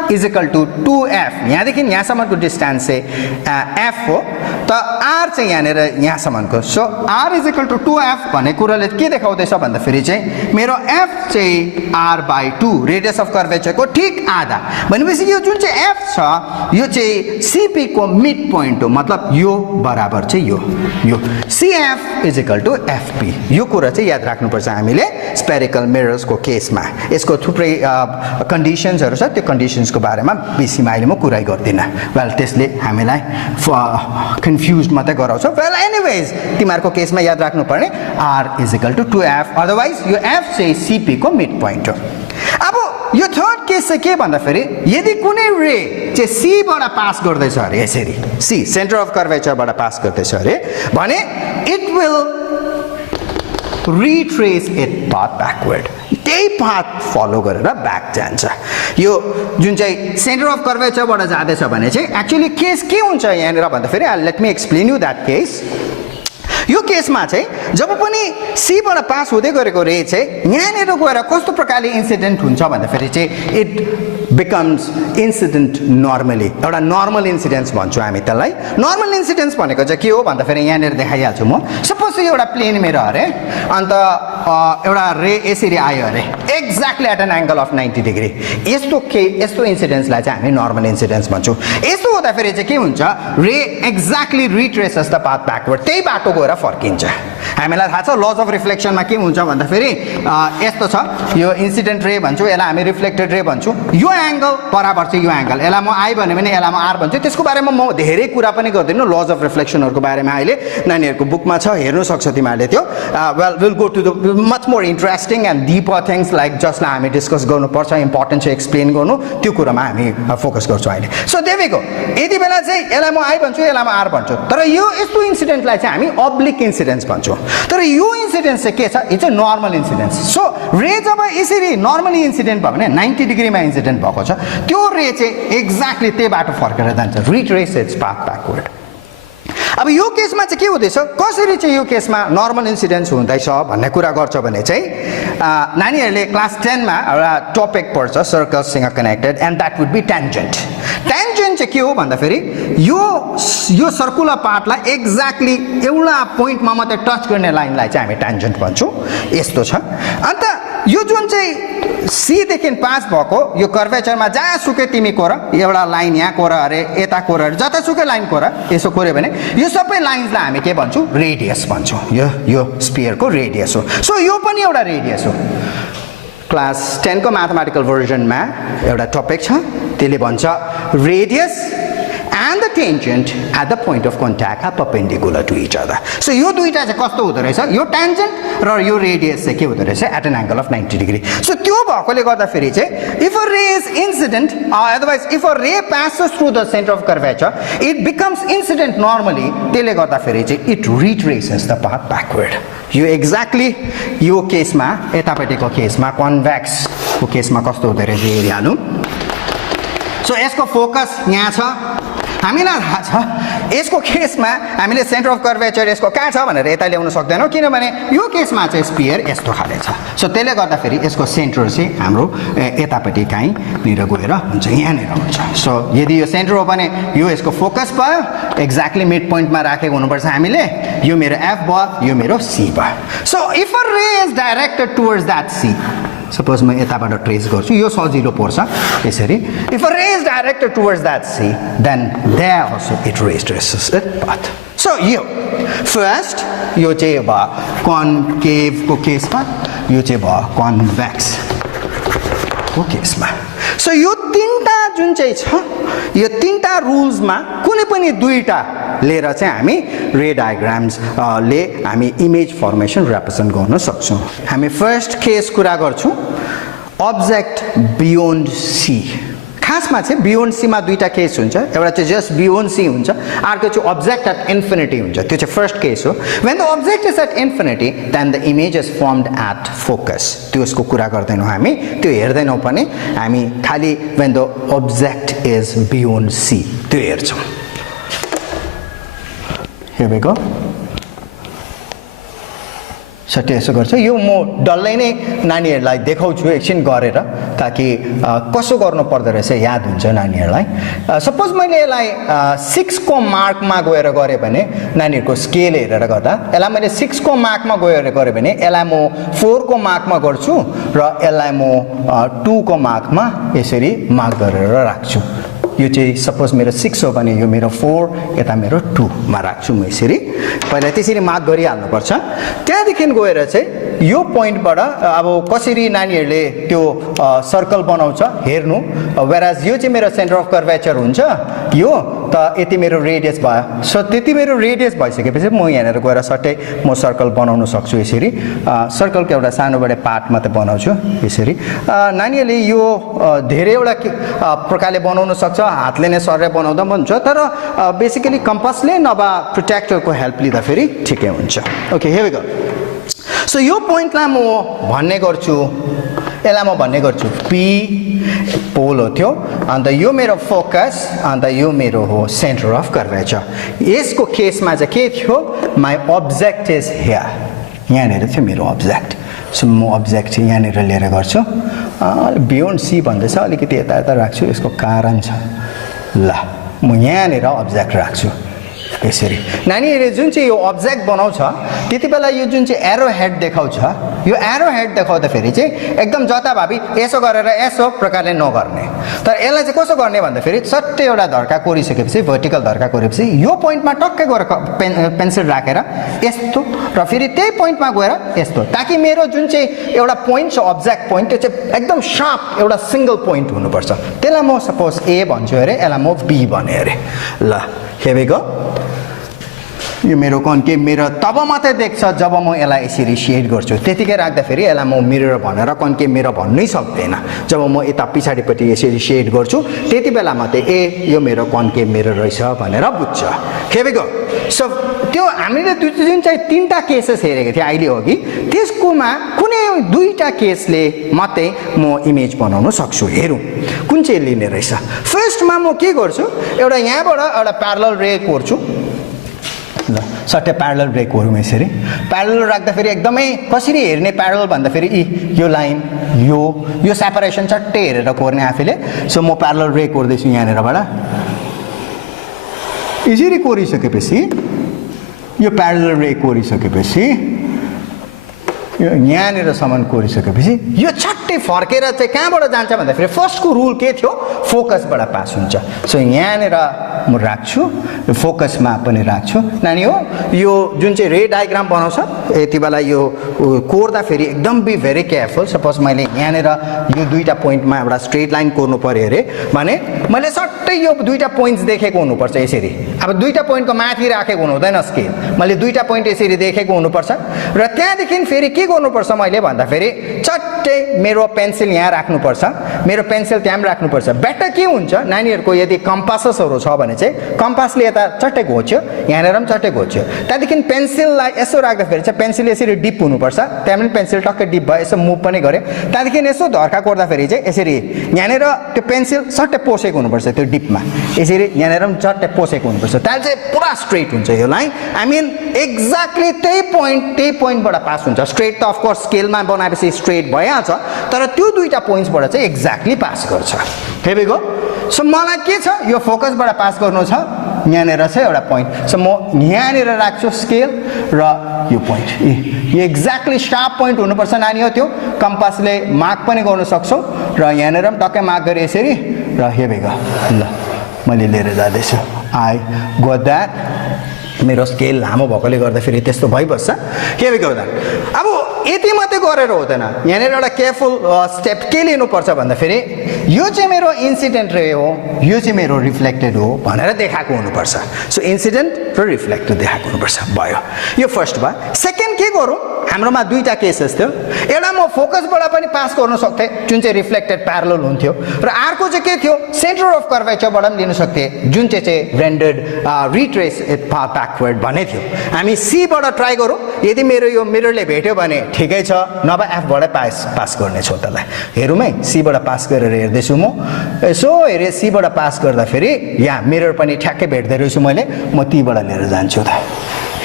is equal to 2f यहाँदेखि यहाँसम्मको डिस्टेन्स चाहिँ f हो त r चाहिँ यहाँनिर यहाँसम्मको so r is equal to 2f भन्ने कुराले के देखाउँदैछ भन्दाखेरि चाहिँ मेरो f चाहिँ r/2 रेडियस अफ कर्वेचरको ठिक आधा भनेपछि यो जुन चाहिँ f छ यो चाहिँ cp को मिड पोइन्ट हो मतलब यो बराबर चाहिँ यो cf is equal to fp यो कुरा चाहिँ याद राख्नुपर्छ हामीले स्पेरिकल मिरर्सको केसमा यसको थुप्रै कन्डिसन्सहरु छ त्यो कन्डिसन्सको बारेमा बेसी अहिले म कुरै गर्दिन वेल त्यसले हामीलाई कन्फ्युज्ड मात्रै गराउँछ वेल एनीवेज तिमीहरुको केसमा याद राख्नुपर्ने r is equal to 2f otherwise यो f चाहिँ cp को मिड पोइन्ट हो अब यो थर्ड केस चाहिँ के भन्दाखेरि यदि कुनै रे चाहिँ c बाट पास गर्दैछ अरे यसरी c सेन्टर अफ कर्वेचरबाट पास गर्दैछ अरे भने it will retrace its path backward त्यही पाथ फलो गरेर ब्याक जान्छ यो जुन चाहिँ सेन्टर अफ कर्वेचरबाट जाँदैछ भने चाहिँ एक्चुअली केस के हुन्छ यहाँनिर भन्दाखेरि let me explain you that case यो केसमा चाहिँ जब पनि c बाट पास हुँदै गरेको रे चाहिँ यहाँनिर गएर कस्तो प्रकारले इन्सिडेन्ट हुन्छ भन्दाखेरि चाहिँ इट becomes incident normally एउटा नर्मल इन्सिडेन्स भन्छौँ हामी त्यसलाई नर्मल इन्सिडेन्स भनेको चाहिँ के हो भन्दाखेरि यहाँनिर देखाइहाल्छु म सपोज एउटा प्लेन मेरो अरे अन्त एउटा रे यसरी आयो अरे exactly at an angle of 90 degree यस्तो इन्सिडेन्सलाई चाहिँ हामी नर्मल इन्सिडेन्स भन्छौँ यस्तो हुँदाखेरि चाहिँ के हुन्छ रे exactly retraces the path backward त्यही बाटो गएर फर्किन्छ हामीलाई थाहा छ लज अफ रिफ्लेक्सनमा के हुन्छ भन्दाखेरि यस्तो छ यो इन्सिडेन्ट रे भन्छौँ यसलाई हामी रिफ्लेक्टेड रे भन्छौँ यो एंगल बराबर चाहिँ यो एंगल यसलाई म आई भने पनि यसलाई म आर भन्छु त्यसको बारेमा म धेरै कुरा पनि गर्दिन लज अफ रिफ्लेक्सनहरुको बारेमा अहिले नानीहरुको बुकमा छ हेर्नु सक्छ तिमीहरुले त्यो well will go to the much more interesting and deeper things like जसलाई हामी डिस्कस गर्नुपर्छ इम्पोर्टेन्ट चाहिँ एक्सप्लेन गर्नु त्यो कुरामा हामी फोकस गर्छौं अहिले सो देवीको यति बेला चाहिँ यसलाई म आई भन्छु यसलाई म आर भन्छु तर यो यस्तो इन्सिडेन्टलाई चाहिँ हामी अब्लिक इन्सिडेन्स भन्छौं तर यो इन्सिडेन्स चाहिँ के छ it's a normal incidence so रे जब यसरी नर्मली इन्सिडेन्ट भयो भने 90 डिग्रीमा इन्सिडेन्ट भएको छ त्यो रे चाहिँ एक्ज्याक्टली त्यही बाटो फर्केर जान्छ रिट्रेस इट्स पाथ ब्याकवर्ड अब यो केसमा चाहिँ के हुँदैछ कसरी चाहिँ यो केसमा नर्मल इन्सिडेन्स हुँदैछ भन्ने कुरा गर्छ भने चाहिँ नानीहरुले क्लास 10 मा एउटा टपिक पढ्छ सर्कल्ससँग connected and that would be tangent tangent चाहिँ के हो भन्दाखेरि यो सर्कुलर पार्टलाई एक्ज्याक्टली एउटा पोइन्टमा मात्रै टच गर्ने लाइनलाई चाहिँ हामी टेन्जेन्ट भन्छौं यस्तो छ अन्त यो जुन चाहिँ c देखि पास भएको यो कर्वेचरमा जहाँसुकै तिमी कोर एउटा लाइन यहाँ कोर अरे यता कोर अरे जतासुकै लाइन कोर यसो कोर्यो भने यो सबै लाइन्सलाई हामी के भन्छौं रेडियस भन्छौं यो स्फियरको रेडियस हो सो यो पनि एउटा रेडियस हो क्लास 10 को म्याथमेटिकल भर्जनमा एउटा टपिक छ त्यसले भन्छ radius and the tangent at the point of contact are perpendicular to each other. So यो दुईटा चाहिँ कस्तो हुँदो रहेछ यो tangent र यो radius चाहिँ के हुँदो रहेछ at an angle of 90 degree. So त्यो भएकोले गर्दा फेरि चाहिँ if a ray is incident otherwise if a ray passes through the center of curvature it becomes incident normally त्यसले गर्दा फेरि चाहिँ it retraces the path backward. यो एक्ज्याक्टली यो केसमा यतापट्टिको केसमा कन्भेक्स को केसमा कस्तो हुँदो रहेछ हेरिहालौं सो यसको फोकस यहाँ छ हामीलाई थाहा छ यसको केसमा हामीले सेन्टर अफ कर्वेचर यसको कहाँ छ भनेर यता ल्याउन सक्दैनौं किनभने यो केसमा चाहिँ स्फियर यस्तो खाले छ सो त्यसले गर्दा फेरि यसको सेन्टर चाहिँ हाम्रो यतापट्टि काहीँ निर गएर हुन्छ यहाँनिर हुन्छ सो यदि यो सेन्टर हो भने यो यसको फोकस भयो एक्ज्याक्टली मिड पोइन्टमा राखेको हुनुपर्छ हामीले यो मेरो एफ भयो यो मेरो सी भयो सो इफ अ रे is directed towards that C suppose म यताबाट ट्रेस गर्छु यो सजिलो पर्छ यसरी इफ अ रे is directed towards that C then there also it रेट्रेसेस its path so यो फर्स्ट यो चाहिँ भयो कन्केभ को केसमा यो चाहिँ भयो कन्भेक्स को केसमा सो यो तीनटा जुन चाहिँ छ यो तीनटा रुल्समा कुनै पनि दुईटा लिएर चाहिँ हामी रे डायग्राम्स ले हामी इमेज फर्मेसन रिप्रेजेन्ट गर्न सक्छौं हामी फर्स्ट केस कुरा गर्छौं अब्जेक्ट बियोन्ड सी खासमा चाहिँ बियोन्ड सी मा दुईटा केस हुन्छ एउटा चाहिँ जस्ट बियोन्ड सी हुन्छ अर्को चाहिँ अब्जेक्ट एट इन्फिनिटी हुन्छ त्यो चाहिँ फर्स्ट केस हो when the object is at infinity then the image is firmed at focus त्यसको कुरा गर्दैनौं हामी त्यो हेर्दैनौं पनि हामी खाली when the object is beyond C त्यो हेर्छौं Here we go. सट्टै यसो गर्छ यो म डल्लै नै नानीहरूलाई देखाउँछु एकछिन गरेर ताकि कसो गर्नु पर्दो रहेछ याद हुन्छ नानीहरूलाई सपोज मैले यसलाई 6 को मार्कमा गएर गरेँ भने नानीहरूको स्केल हेरेर गर्दा यसलाई मैले 6 को मार्कमा गएर गरेँ भने यसलाई म 4 को मार्कमा गर्छु र यसलाई म 2 को मार्कमा यसरी मार्क गरेर राख्छु यो चाहिँ सपोज मेरो 6 हो भने यो मेरो 4 यता मेरो 2 मा राख्छु म यसरी पहिला त्यसरी मार्क गरिहाल्नुपर्छ त्यहाँदेखि गएर चाहिँ यो पोइन्टबाट अब कसरी नानीहरूले त्यो सर्कल बनाउँछ हेर्नु वेराज यो चाहिँ मेरो सेन्टर अफ कर्वेचर हुन्छ यो त यति मेरो रेडियस भयो सो त्यति मेरो रेडियस भइसकेपछि म यहाँनिर गएर सट्टै म सर्कल बनाउन सक्छु यसरी सर्कलको एउटा सानोबडे पार्ट मात्रै बनाउँछु यसरी नानीहरूले यो धेरैवटा प्रकारले बनाउन सक्छ हातले नै सरेर बनाउँदा पनि हुन्छ तर बेसिकली कम्पासले नभए प्रोट्र्याक्टरको हेल्प लिँदा फेरि ठिकै हुन्छ okay here we go so यो पोइन्टलाई म भन्ने गर्छु यसलाई म भन्ने गर्छु पी पोल हो थियो अन्त यो मेरो फोकस अन्त यो मेरो हो सेन्टर अफ कर्वेचर यसको केसमा चाहिँ के थियो माई अब्जेक्ट इज हियर यहाँनिर थियो मेरो अब्जेक्ट सो म अब्जेक्ट चाहिँ यहाँनिर लिएर गर्छु बियोन्ड सी भन्दैछ अलिकति यता यता राख्छु यसको कारण छ ल म यहाँनिर अब्जेक्ट राख्छु यसरी नानीहरूले जुन चाहिँ यो अब्जेक्ट बनाउँछ त्यति बेला यो जुन चाहिँ एरो हेड देखाउँछ यो एरो हेड देखाउँदाखेरि चाहिँ एकदम जताभावी यसो गरेर यसो प्रकारले नगर्ने तर यसलाई चाहिँ कसो गर्ने भन्दाखेरि सट्टै एउटा धर्का कोरिसकेपछि भर्टिकल धर्का कोरेपछि यो पोइन्टमा टक्कै गएर पेन्सिल राखेर यस्तो र फेरि त्यही पोइन्टमा गएर यस्तो ताकि मेरो जुन चाहिँ एउटा पोइन्ट छ अब्जेक्ट पोइन्ट त्यो चाहिँ एकदम सार्प एउटा सिङ्गल पोइन्ट हुनुपर्छ त्यसलाई म सपोज ए भन्छु अरे यसलाई म बी भने अरे ल हियर वी गो यो मेरो कन्केभ मिरर तब मात्रै देख्छ जब म यसलाई यसरी सेड गर्छु त्यतिकै राख्दाखेरि यसलाई म मिरर भनेर कन्केभ मिरर भन्नै सक्दैन जब म यता पछाडिपट्टि यसरी सेड गर्छु त्यति बेला मात्रै ए यो मेरो कन्केभ मिरर रहेछ भनेर बुझ्छ खेबेको सो त्यो हामीले जुन चाहिँ 3टा केसेस हेरेको थियौँ अहिले हो कि त्यसकोमा कुनै 2टा केसले मात्रै म इमेज बनाउन सक्छु हेरौँ कुन चाहिँ लिने रहेछ फर्स्टमा म के गर्छु एउटा यहाँबाट एउटा प्यारलल रे कोर्छु ल सट्टै प्यारलल रे कोरौँ यसरी प्यारलल राख्दाखेरि एकदमै कसरी हेर्ने प्यारलल भन्दाखेरि यो लाइन यो सेपरेसन चट्टै हेरेर कोर्ने आफैले सो म प्यारलल रे कोर्दैछु यहाँनिरबाट यसरी कोरिसकेपछि यो प्यारलल रे कोरिसकेपछि यो यहाँनिरसम्म कोरिसकेपछि यो छट्टै फर्केर चाहिँ कहाँबाट जान्छ भन्दाखेरि फर्स्टको रुल के थियो फोकसबाट पास हुन्छ सो यहाँनिर म राख्छु यो फोकसमा पनि राख्छु नानी हो यो जुन चाहिँ रे डायग्राम बनाउँछ यति बेला यो कोर्दा फेरि एकदम बी भेरी केयरफुल सपोज मैले यहाँनिर यो 2टा पोइन्टमा एउटा स्ट्रेट लाइन कोर्नु पर्यो अरे भने मैले सट्टै यो 2टा पोइन्ट्स देखेको हुनुपर्छ यसरी अब 2टा पोइन्टको माथि राखेको हुनु हुँदैन स्केल मैले 2टा पोइन्ट यसरी देखेको हुनुपर्छ र त्यहाँदेखि फेरि के गर्नुपर्छ मैले भन्दाखेरि चट्टै मेरो पेन्सिल यहाँ राख्नुपर्छ मेरो पेन्सिल त्यहाँ राख्नुपर्छ बेटर के हुन्छ नानीहरूको यदि कम्पासहरू छ भने चाहिँ कम्पासले यता चट्टै घोच्यो यहाँनिर पनि चट्टै घोच्यो त्यहाँदेखि पेन्सिललाई यसो राख्दाखेरि चाहिँ पेन्सिल यसरी डिप हुनुपर्छ त्यहाँ पनि पेन्सिल टक्कै डिप भयो यसो मुभ पनि गऱ्यो त्यहाँदेखि यसो धर्का कोर्दाखेरि चाहिँ यसरी यहाँनिर त्यो पेन्सिल सट्टै पोसेको हुनुपर्छ त्यो डिपमा यसरी यहाँनिर पनि चट्टै पोसेको हुनुपर्छ त्यहाँ चाहिँ पुरा स्ट्रेट हुन्छ यो लाइन आई मिन एक्ज्याक्टली त्यही पोइन्टबाट पास हुन्छ स्ट्रेट त अफकोर्स स्केलमा बनाएपछि स्ट्रेट भइहाल्छ तर त्यो 2टा पोइन्ट्सबाट चाहिँ एक्ज्याक्टली पास गर्छ हेबेको सो मलाई के छ यो फोकसबाट पास गर्नु छ यहाँनिर चाहिँ एउटा पोइन्ट सो म यहाँनिर राख्छु स्केल र यो पोइन्ट यो एक्ज्याक्टली सार्प पोइन्ट हुनुपर्छ नानी हो त्यो कम्पासले मार्क पनि गर्न सक्छौँ र यहाँनिर पनि टक्कै मार्क गरे यसरी र हेबेको ल मैले लिएर जाँदैछु आई गो द्याट मेरो स्केल लामो भएकोले गर्दा फेरि त्यस्तो भइबस्छ के गर्दा अब यति मात्रै गरेर हुँदैन यहाँनिर एउटा केयरफुल स्टेप के लिनुपर्छ भन्दाखेरि यो चाहिँ मेरो इन्सिडेन्ट रे हो यो चाहिँ मेरो रिफ्लेक्टेड हो भनेर देखाएको हुनुपर्छ सो इन्सिडेन्ट र रिफ्लेक्टेड देखाएको हुनुपर्छ भयो यो फर्स्ट भयो सेकेन्ड के गरौँ हाम्रोमा 2टा केसेस थियो एउटा म फोकसबाट पनि पास गर्न सक्थेँ जुन चाहिँ रिफ्लेक्टेड प्यारलल हुन्थ्यो र अर्को चाहिँ के थियो सेन्टर अफ कर्वेचरबाट पनि लिन सक्थेँ जुन चाहिँ रेन्डर्ड रिट्रेस ब्याकवर्ड भन्ने थियो हामी सीबाट ट्राई गरौँ यदि मेरो यो मिररले भेट्यो भने ठिकै छ नभए एफबाटै पास गर्नेछौँ त्यसलाई हेरौँ है सीबाट पास गरेर हेर्दैछु म यसो हेरेँ सीबाट पास गर्दाखेरि यहाँ मिरर पनि ठ्याक्कै भेट्दै रहेछु मैले म तीबाट लिएर जान्छु त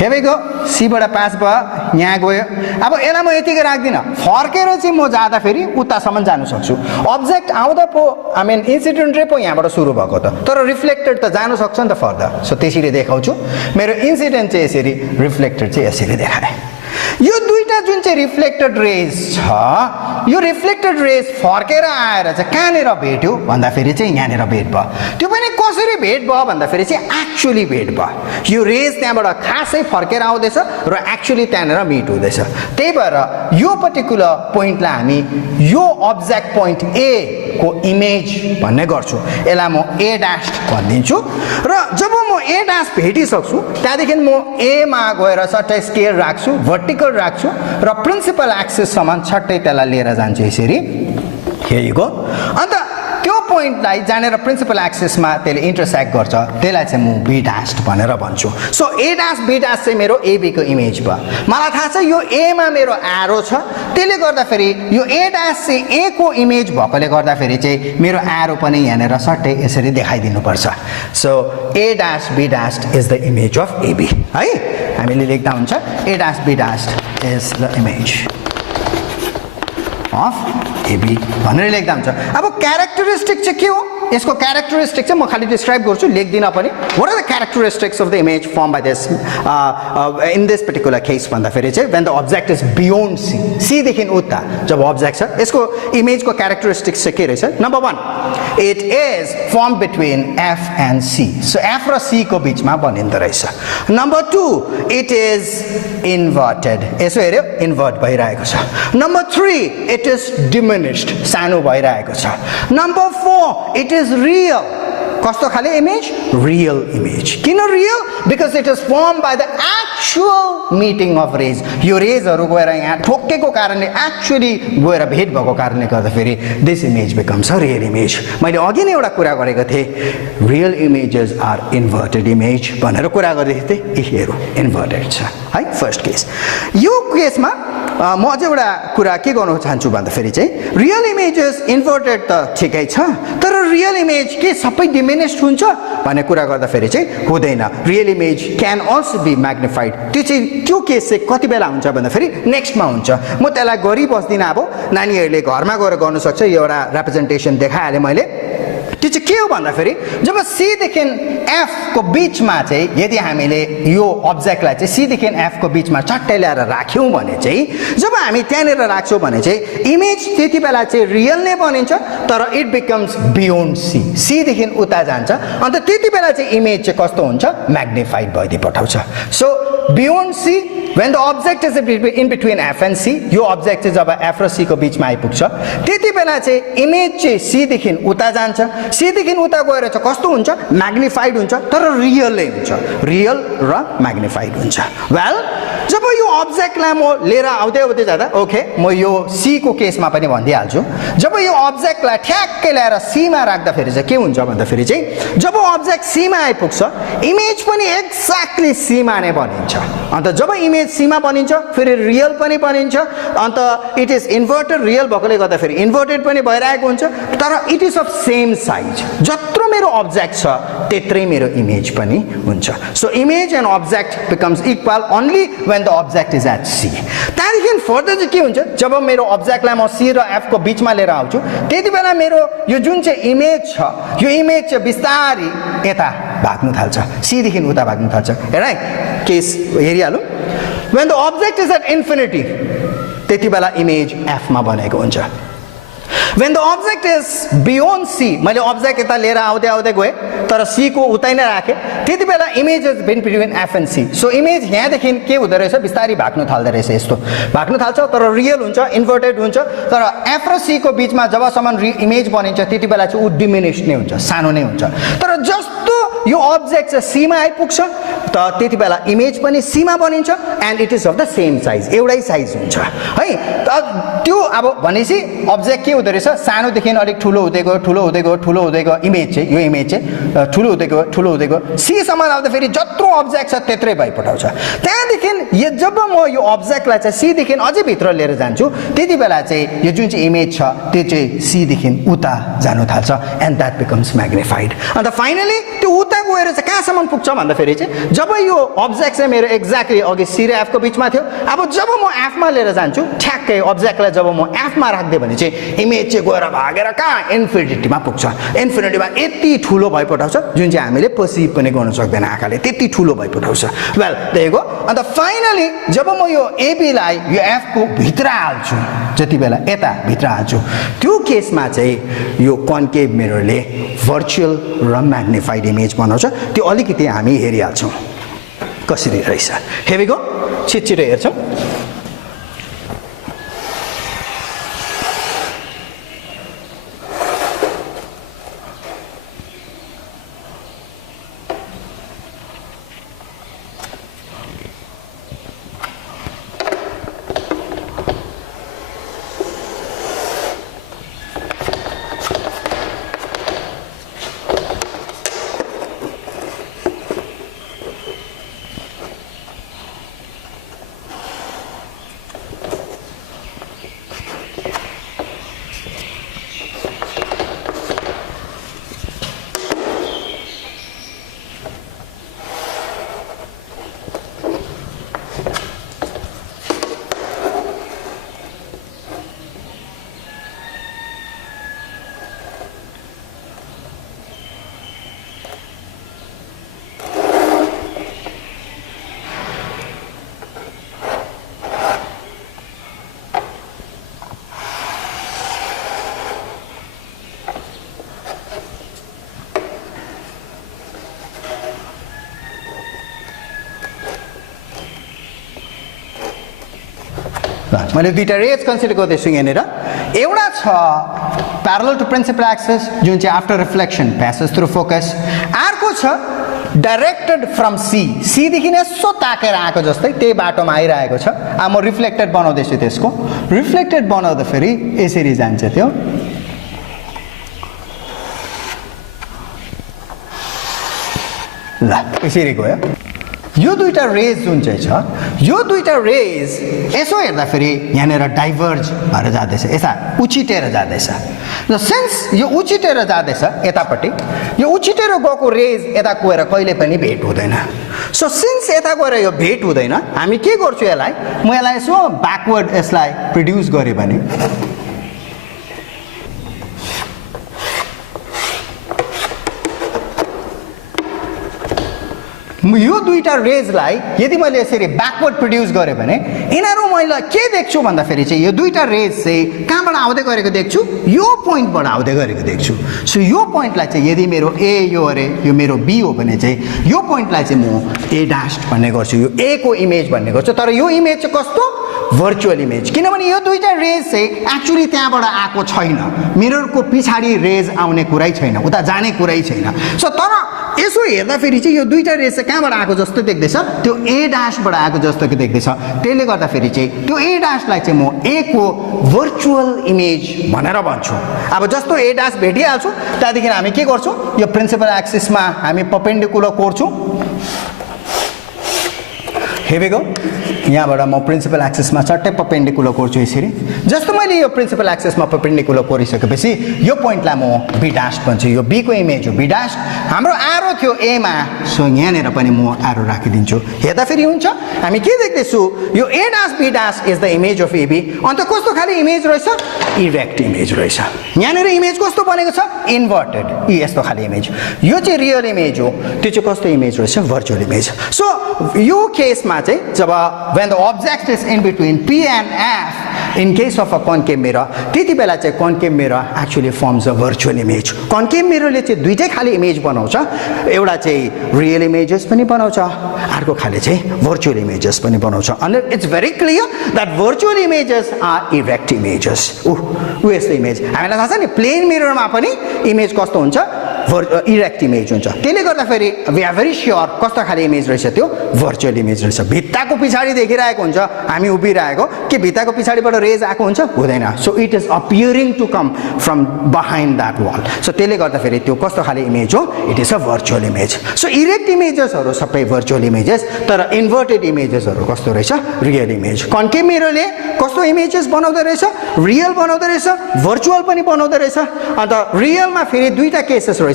here we go, सीबाट पास भयो, यहाँ गयो। अब यसलाई म यतिकै राख्दिनँ, फर्केर चाहिँ म जाँदाखेरि उतासम्म जानु सक्छु। अब्जेक्ट आउँदा पो आई मिन इन्सिडेन्टै पो यहाँबाट सुरु भएको त, तर रिफ्लेक्टेड त जानु सक्छ नि त फर्दर। सो त्यसरी देखाउँछु। मेरो इन्सिडेन्ट चाहिँ यसरी, रिफ्लेक्टेड चाहिँ यसरी देखाएँ। यो दुईटा जुन चाहिँ रिफ्लेक्टेड रेज छ, यो रिफ्लेक्टेड रेज फर्केर आएर चाहिँ कहाँनिर भेट्यो भन्दाखेरि चाहिँ यहाँनिर भेट भयो। त्यो पनि कसरी भेट भयो भन्दाखेरि चाहिँ एक्चुअली भेट भयो। यो रेज त्यहाँबाट खासै फर्केर आउँदैछ र एक्चुअली त्यहाँनिर मिट हुँदैछ। त्यही भएर यो पर्टिकुलर पोइन्टलाई हामी यो अब्जेक्ट पोइन्ट ए को इमेज भन्ने गर्छु। यसलाई म ए डैश भनिदिन्छु र जब म ए डैश भेटिसक्छु त्यहाँदेखि म ए मा गएर सट्टै स्केल राख्छु, भर्टिकल राख्छु र प्रिन्सिपल एक्सिस समान छट्टै त्यसलाई लिएर जान्छु यसरी। Here you go. अन्त त्यो पोइन्टलाई जानेर प्रिन्सिपल एक्सिसमा त्यसले इन्टरसेक्ट गर्छ, त्यसलाई चाहिँ म बी डैश भनेर भन्छु। So A dash be dash चाहिँ मेरो एबी को इमेज भयो। मलाई थाहा छ यो ए मा मेरो एरो छ, त्यसले गर्दाखेरि यो ए डैश चाहिँ ए को इमेज भएकोले गर्दाखेरि चाहिँ मेरो एरो पनि यहाँनिर सट्टै यसरी देखाइदिनु पर्छ। So A dash be dash is the image of AB है। हामीले लेख्दा हुन्छ ए dash be dash is the image of AB भनेर लेख्दा हुन्छ। अब क्यारेक्टरिस्टिक चाहिँ के हो? यसको क्यारेक्टरिस्टिक चाहिँ म खाली डिस्क्राइब गर्छु, लेख्दिनँ पनि। What are the characteristics of the image form by this in this particular case भन्दाखेरि चाहिँ when the object is beyond C, C देखि उता जब अब्जेक्ट छ, यसको इमेजको क्यारेक्टरिस्टिक्स चाहिँ के रहेछ? Number 1, it is form between F and C. So F र सी को बीचमा बनिँदो रहेछ। नम्बर 2, इट इज इन्भर्टेड, यसो हेऱ्यो इन्भर्ट भइरहेको छ। नम्बर 3, इट इज डिमिनिस्ड, सानो भइरहेको छ। नम्बर 4, इट इज रियल, कस्तो खाले इमेज? Real image. किन real? Because it is form by the actual meeting of raise. यो रेजहरू गएर यहाँ ठोकेको कारणले, एक्चुअली गएर भेट भएको कारणले गर्दाखेरि this image becomes a real image. मैले अघि नै एउटा कुरा गरेको थिएँ, real images are inverted image भनेर कुरा गर्दै थिएँ। हेरौँ इन्भर्टेड छ है फर्स्ट केस। यो केसमा म अझै एउटा कुरा के गर्नु चाहन्छु भन्दाखेरि चाहिँ रियल इमेजेस इन्भर्टेड त ठिकै छ, तर रियल इमेज के सबै डिमिनिस्ड हुन्छ भन्ने कुरा गर्दाखेरि चाहिँ हुँदैन। Real image can also be magnified. त्यो चाहिँ त्यो केस चाहिँ कति बेला हुन्छ भन्दाखेरि नेक्स्टमा हुन्छ। म त्यसलाई गरिबस्दिनँ, अब नानीहरूले घरमा गएर गर्नु सक्छ। यो एउटा रिप्रेजेन्टेसन देखाइहालेँ मैले। त्यो चाहिँ के हो भन्दाखेरि जब सीदेखि एफ को बीचमा चाहिँ यदि हामीले यो अब्जेक्टलाई चाहिँ सीदेखि एफ को बीचमा चट्टै ल्याएर राख्यौँ भने चाहिँ, जब हामी त्यहाँनिर राख्छौँ भने चाहिँ इमेज त्यति बेला चाहिँ रियल नै बनिन्छ, तर इट बिकम्स बियोन्ड सी, सीदेखि उता जान्छ। अन्त त्यति बेला चाहिँ इमेज चाहिँ कस्तो हुन्छ? म्याग्निफाइड भइदिइ पठाउँछ। So beyond C when the object is in between f and c, यो अब्जेक्ट चाहिँ जब f र c को बीचमा आइपुग्छ त्यति बेला चाहिँ इमेज चाहिँ c देखि उता जान्छ। c देखि उता गएर चाहिँ कस्तो हुन्छ? म्याग्निफाइड हुन्छ, तर रियलै हुन्छ, रियल र म्याग्निफाइड हुन्छ। वेल, जब यो अब्जेक्टलाई म लिएर आउँदै आउँदै जाँदा, ओके म यो c को केसमा पनि भनिदिइहाल्छु, जब यो अब्जेक्टलाई ठ्याक्कै ल्याएर c मा राख्दाखेरि चाहिँ के हुन्छ भन्दाखेरि चाहिँ जब अब्जेक्ट c मा आइपुग्छ इमेज पनि एक्ज्याक्टली c मा नै बनिन्छ। अन्त जब इमेज सी मा बनिन्छ फेरि रियल पनि बनिन्छ। अन्त इट इज इन्भर्टेड, रियल भएकोले गर्दाखेरि इन्भर्टेड पनि भइरहेको हुन्छ, तर it is of same size. जत्रो मेरो अब्जेक्ट छ त्यत्रै मेरो इमेज पनि हुन्छ। So image and object becomes equal only when the object is at C. त्यहाँदेखि फर्दर चाहिँ के हुन्छ? जब मेरो अब्जेक्टलाई म सी र एफ को बीचमा लिएर आउँछु त्यति बेला मेरो यो जुन चाहिँ इमेज छ यो इमेज चाहिँ बिस्तारै यता भाग्नु थाल्छ, सी देखि उता भाग्नु थाल्छ। हेर है case हेरिहालौँ। When the object is at infinity, त्यति बेला इमेज f मा बनेको हुन्छ। When the object is beyond c, मैले अब्जेक्ट यता लिएर आउँदै आउँदै गएँ तर c को उतै नै राखेँ, त्यति बेला image is between f and c। So image यहाँदेखि के हुँदो रहेछ? बिस्तारै भाग्नु थाल्दो रहेछ, यस्तो भाग्नु थाल्छ, तर रियल हुन्छ, इन्भर्टेड हुन्छ। तर f र c को बीचमा जबसम्म इमेज बनिन्छ त्यति बेला चाहिँ ऊ डिमिनिस्ड नै हुन्छ, सानो नै हुन्छ। तर जस्तो यो अब्जेक्ट चाहिँ सी मा आइपुग्छ त त्यति बेला इमेज पनि सी मा बनिन्छ and it is of the same size, एउटै साइज हुन्छ है। त्यो अब भनेपछि अब्जेक्ट के हुँदो रहेछ? सानोदेखि अलिक ठुलो हुँदै गयो, ठुलो हुँदै गयो, ठुलो हुँदै गयो। इमेज चाहिँ यो इमेज चाहिँ ठुलो हुँदै गयो, ठुलो हुँदै गयो, सी सम्म आउँदाखेरि जत्रो अब्जेक्ट छ त्यत्रै भइपठाउँछ। त्यहाँदेखि जब म यो अब्जेक्टलाई चाहिँ सी देखि अझै भित्र लिएर जान्छु त्यति बेला चाहिँ यो जुन चाहिँ इमेज छ त्यो चाहिँ सी देखि उता जानु थाल्छ एन्ड द्याट बिकम्स म्याग्निफाइड। अन्त फाइनली त्यो उता गएर चाहिँ कहाँसम्म पुग्छ भन्दाखेरि चाहिँ जब यो अब्जेक्ट चाहिँ मेरो एक्ज्याक्टली अघि सी र एफ को बीचमा थियो अब जब म एफ मा लिएर जान्छु ठ्याक्कै अब्जेक्टलाई जब म एफ मा राख्दै भने चाहिँ इमेज चाहिँ गएर भागेर कहाँ इन्फिनिटीमा पुग्छ इन्फिनिटीमा यति ठुलो भइपठाउँछ जुन चाहिँ हामीले पर्सिभ पनि गर्न सक्दैन आँखाले त्यति ठुलो भइपठाउँछ वेल देखेको अन्त फाइनली जब म यो एबी लाई यो एफ को भित्र हाल्छु जति बेला यता भित्र हाल्छु त्यो केसमा चाहिँ यो कन्केभ मिररले भर्चुअल र म्याग्निफाइड इमेज बनाउँछ त्यो अलिकति हामी हेरिहाल्छौँ कसरी रहेछ हियर वी गो छिटो हेर्छौँ मैले दुईटा रेज कन्सिडर गर्दैछु यहाँनिर एउटा छ प्यारलल टु प्रिन्सिपल एक्सिस जुन चाहिँ after reflection passes through focus अर्को छ डाइरेक्टेड फ्रम सी देखि नै यसो ताकेर आएको जस्तै त्यही बाटोमा आइरहेको छ अब म रिफ्लेक्टेड बनाउँदैछु त्यसको रिफ्लेक्टेड बनाउँदा फेरि यसरी जान्छ त्यो ल यसरी गयो यो दुईटा रेज जुन चाहिँ छ यो दुईटा रेज यसो हेर्दा फेरि यहाँनिर डाइभर्ज भएर जाँदैछ यता उछिटेर जाँदैछ र सिन्स यो उछिटेर जाँदैछ यतापट्टि यो उछिटेर गएको रेज यता गएर कहिले पनि भेट हुँदैन सो सिन्स यता गएर यो भेट हुँदैन हामी के गर्छु यसलाई म यसलाई यसो ब्याकवर्ड यसलाई प्रोड्युस गरेँ भने यो दुईटा रेजलाई यदि मैले यसरी ब्याकवर्ड प्रोड्युस गरेँ भने यिनीहरू मैले के देख्छु भन्दाखेरि चाहिँ यो दुईटा रेज चाहिँ कहाँबाट आउँदै गरेको देख्छु यो पोइन्टबाट आउँदै गरेको देख्छु सो यो पोइन्टलाई चाहिँ यदि मेरो ए यो अरे यो मेरो बी हो भने चाहिँ यो पोइन्टलाई चाहिँ म ए डैश भन्ने गर्छु यो ए को इमेज भन्ने गर्छु तर यो इमेज चाहिँ कस्तो भर्चुअल इमेज किनभने यो दुईटा रेज चाहिँ एक्चुअली त्यहाँबाट आएको छैन मिररको पछाडि रेज आउने कुरै छैन उता जाने कुरै छैन सो तर यसो हेर्दा फेरि चाहिँ यो दुईटा रेज चाहिँ कहाँबाट आएको जस्तो देख्दैछ त्यो ए डैशबाट आएको जस्तो देख्दैछ त्यसले गर्दा फेरि चाहिँ त्यो ए डैशलाई चाहिँ म ए को भर्चुअल इमेज भनेर भन्छु अब जस्तो ए डैश भेटिहाल्छु त्यहाँदेखि हामी के गर्छौँ यो प्रिन्सिपल एक्सिसमा हामी परपेन्डिकुलर कोर्छौँ हियर वी गो यहाँबाट म प्रिन्सिपल एक्सिसमा चट्टै परपेन्डिकुलर कोर्छु यसरी जस्तो मैले यो प्रिन्सिपल एक्सिसमा परपेन्डिकुलर कोरिसकेपछि यो पोइन्टलाई म बी डैश भन्छु यो बी को इमेज हो बी डैश हाम्रो एरो थियो ए मा सो यहाँनिर पनि म एरो राखिदिन्छु हेर्दा फेरि हुन्छ हामी के देख्दैछु यो ए dash be dash is the image of AB अन्त कस्तो खाले इमेज रहेछ इरेक्ट इमेज रहेछ यहाँनिर इमेज कस्तो बनेको छ इन्भर्टेड यस्तो खाले इमेज यो चाहिँ रियल इमेज हो त्यो चाहिँ कस्तो इमेज रहेछ भर्चुअल इमेज सो यो केसमा चाहिँ जब when the object is in between P and F in case of a concave mirror त्यति बेला चाहिँ concave mirror actually forms a virtual image concave mirror ले चाहिँ दुईटै खाले इमेज बनाउँछ एउटा चाहिँ रियल इमेजेस पनि बनाउँछ अर्को खाले चाहिँ भर्चुअल इमेजेस पनि बनाउँछ and it's very clear that virtual images are erect images यस्तो इमेज हामीलाई थाहा छ नि प्लेन मिररमा पनि इमेज कस्तो हुन्छ इरेक्ट इमेज हुन्छ त्यसले गर्दा फेरि वी आर भेरी स्योर कस्तो खाले इमेज रहेछ त्यो भर्चुअल इमेज रहेछ भित्ताको पछाडि देखिरहेको हुन्छ हामी उभिरहेको के भित्ताको पछाडिबाट रेज आएको हुन्छ हुँदैन so it is appearing to come from behind that wall so त्यसले गर्दा फेरि त्यो कस्तो खाले इमेज हो it is a virtual image so erect इमेजेसहरू सबै भर्चुअल इमेजेस तर इन्भर्टेड इमेजेसहरू कस्तो रहेछ रियल इमेज कन्केभ मिररले कस्तो इमेजेस बनाउँदो रहेछ रियल बनाउँदो रहेछ भर्चुअल पनि बनाउँदो रहेछ अन्त रियलमा फेरि दुईटा केसेस रहेछ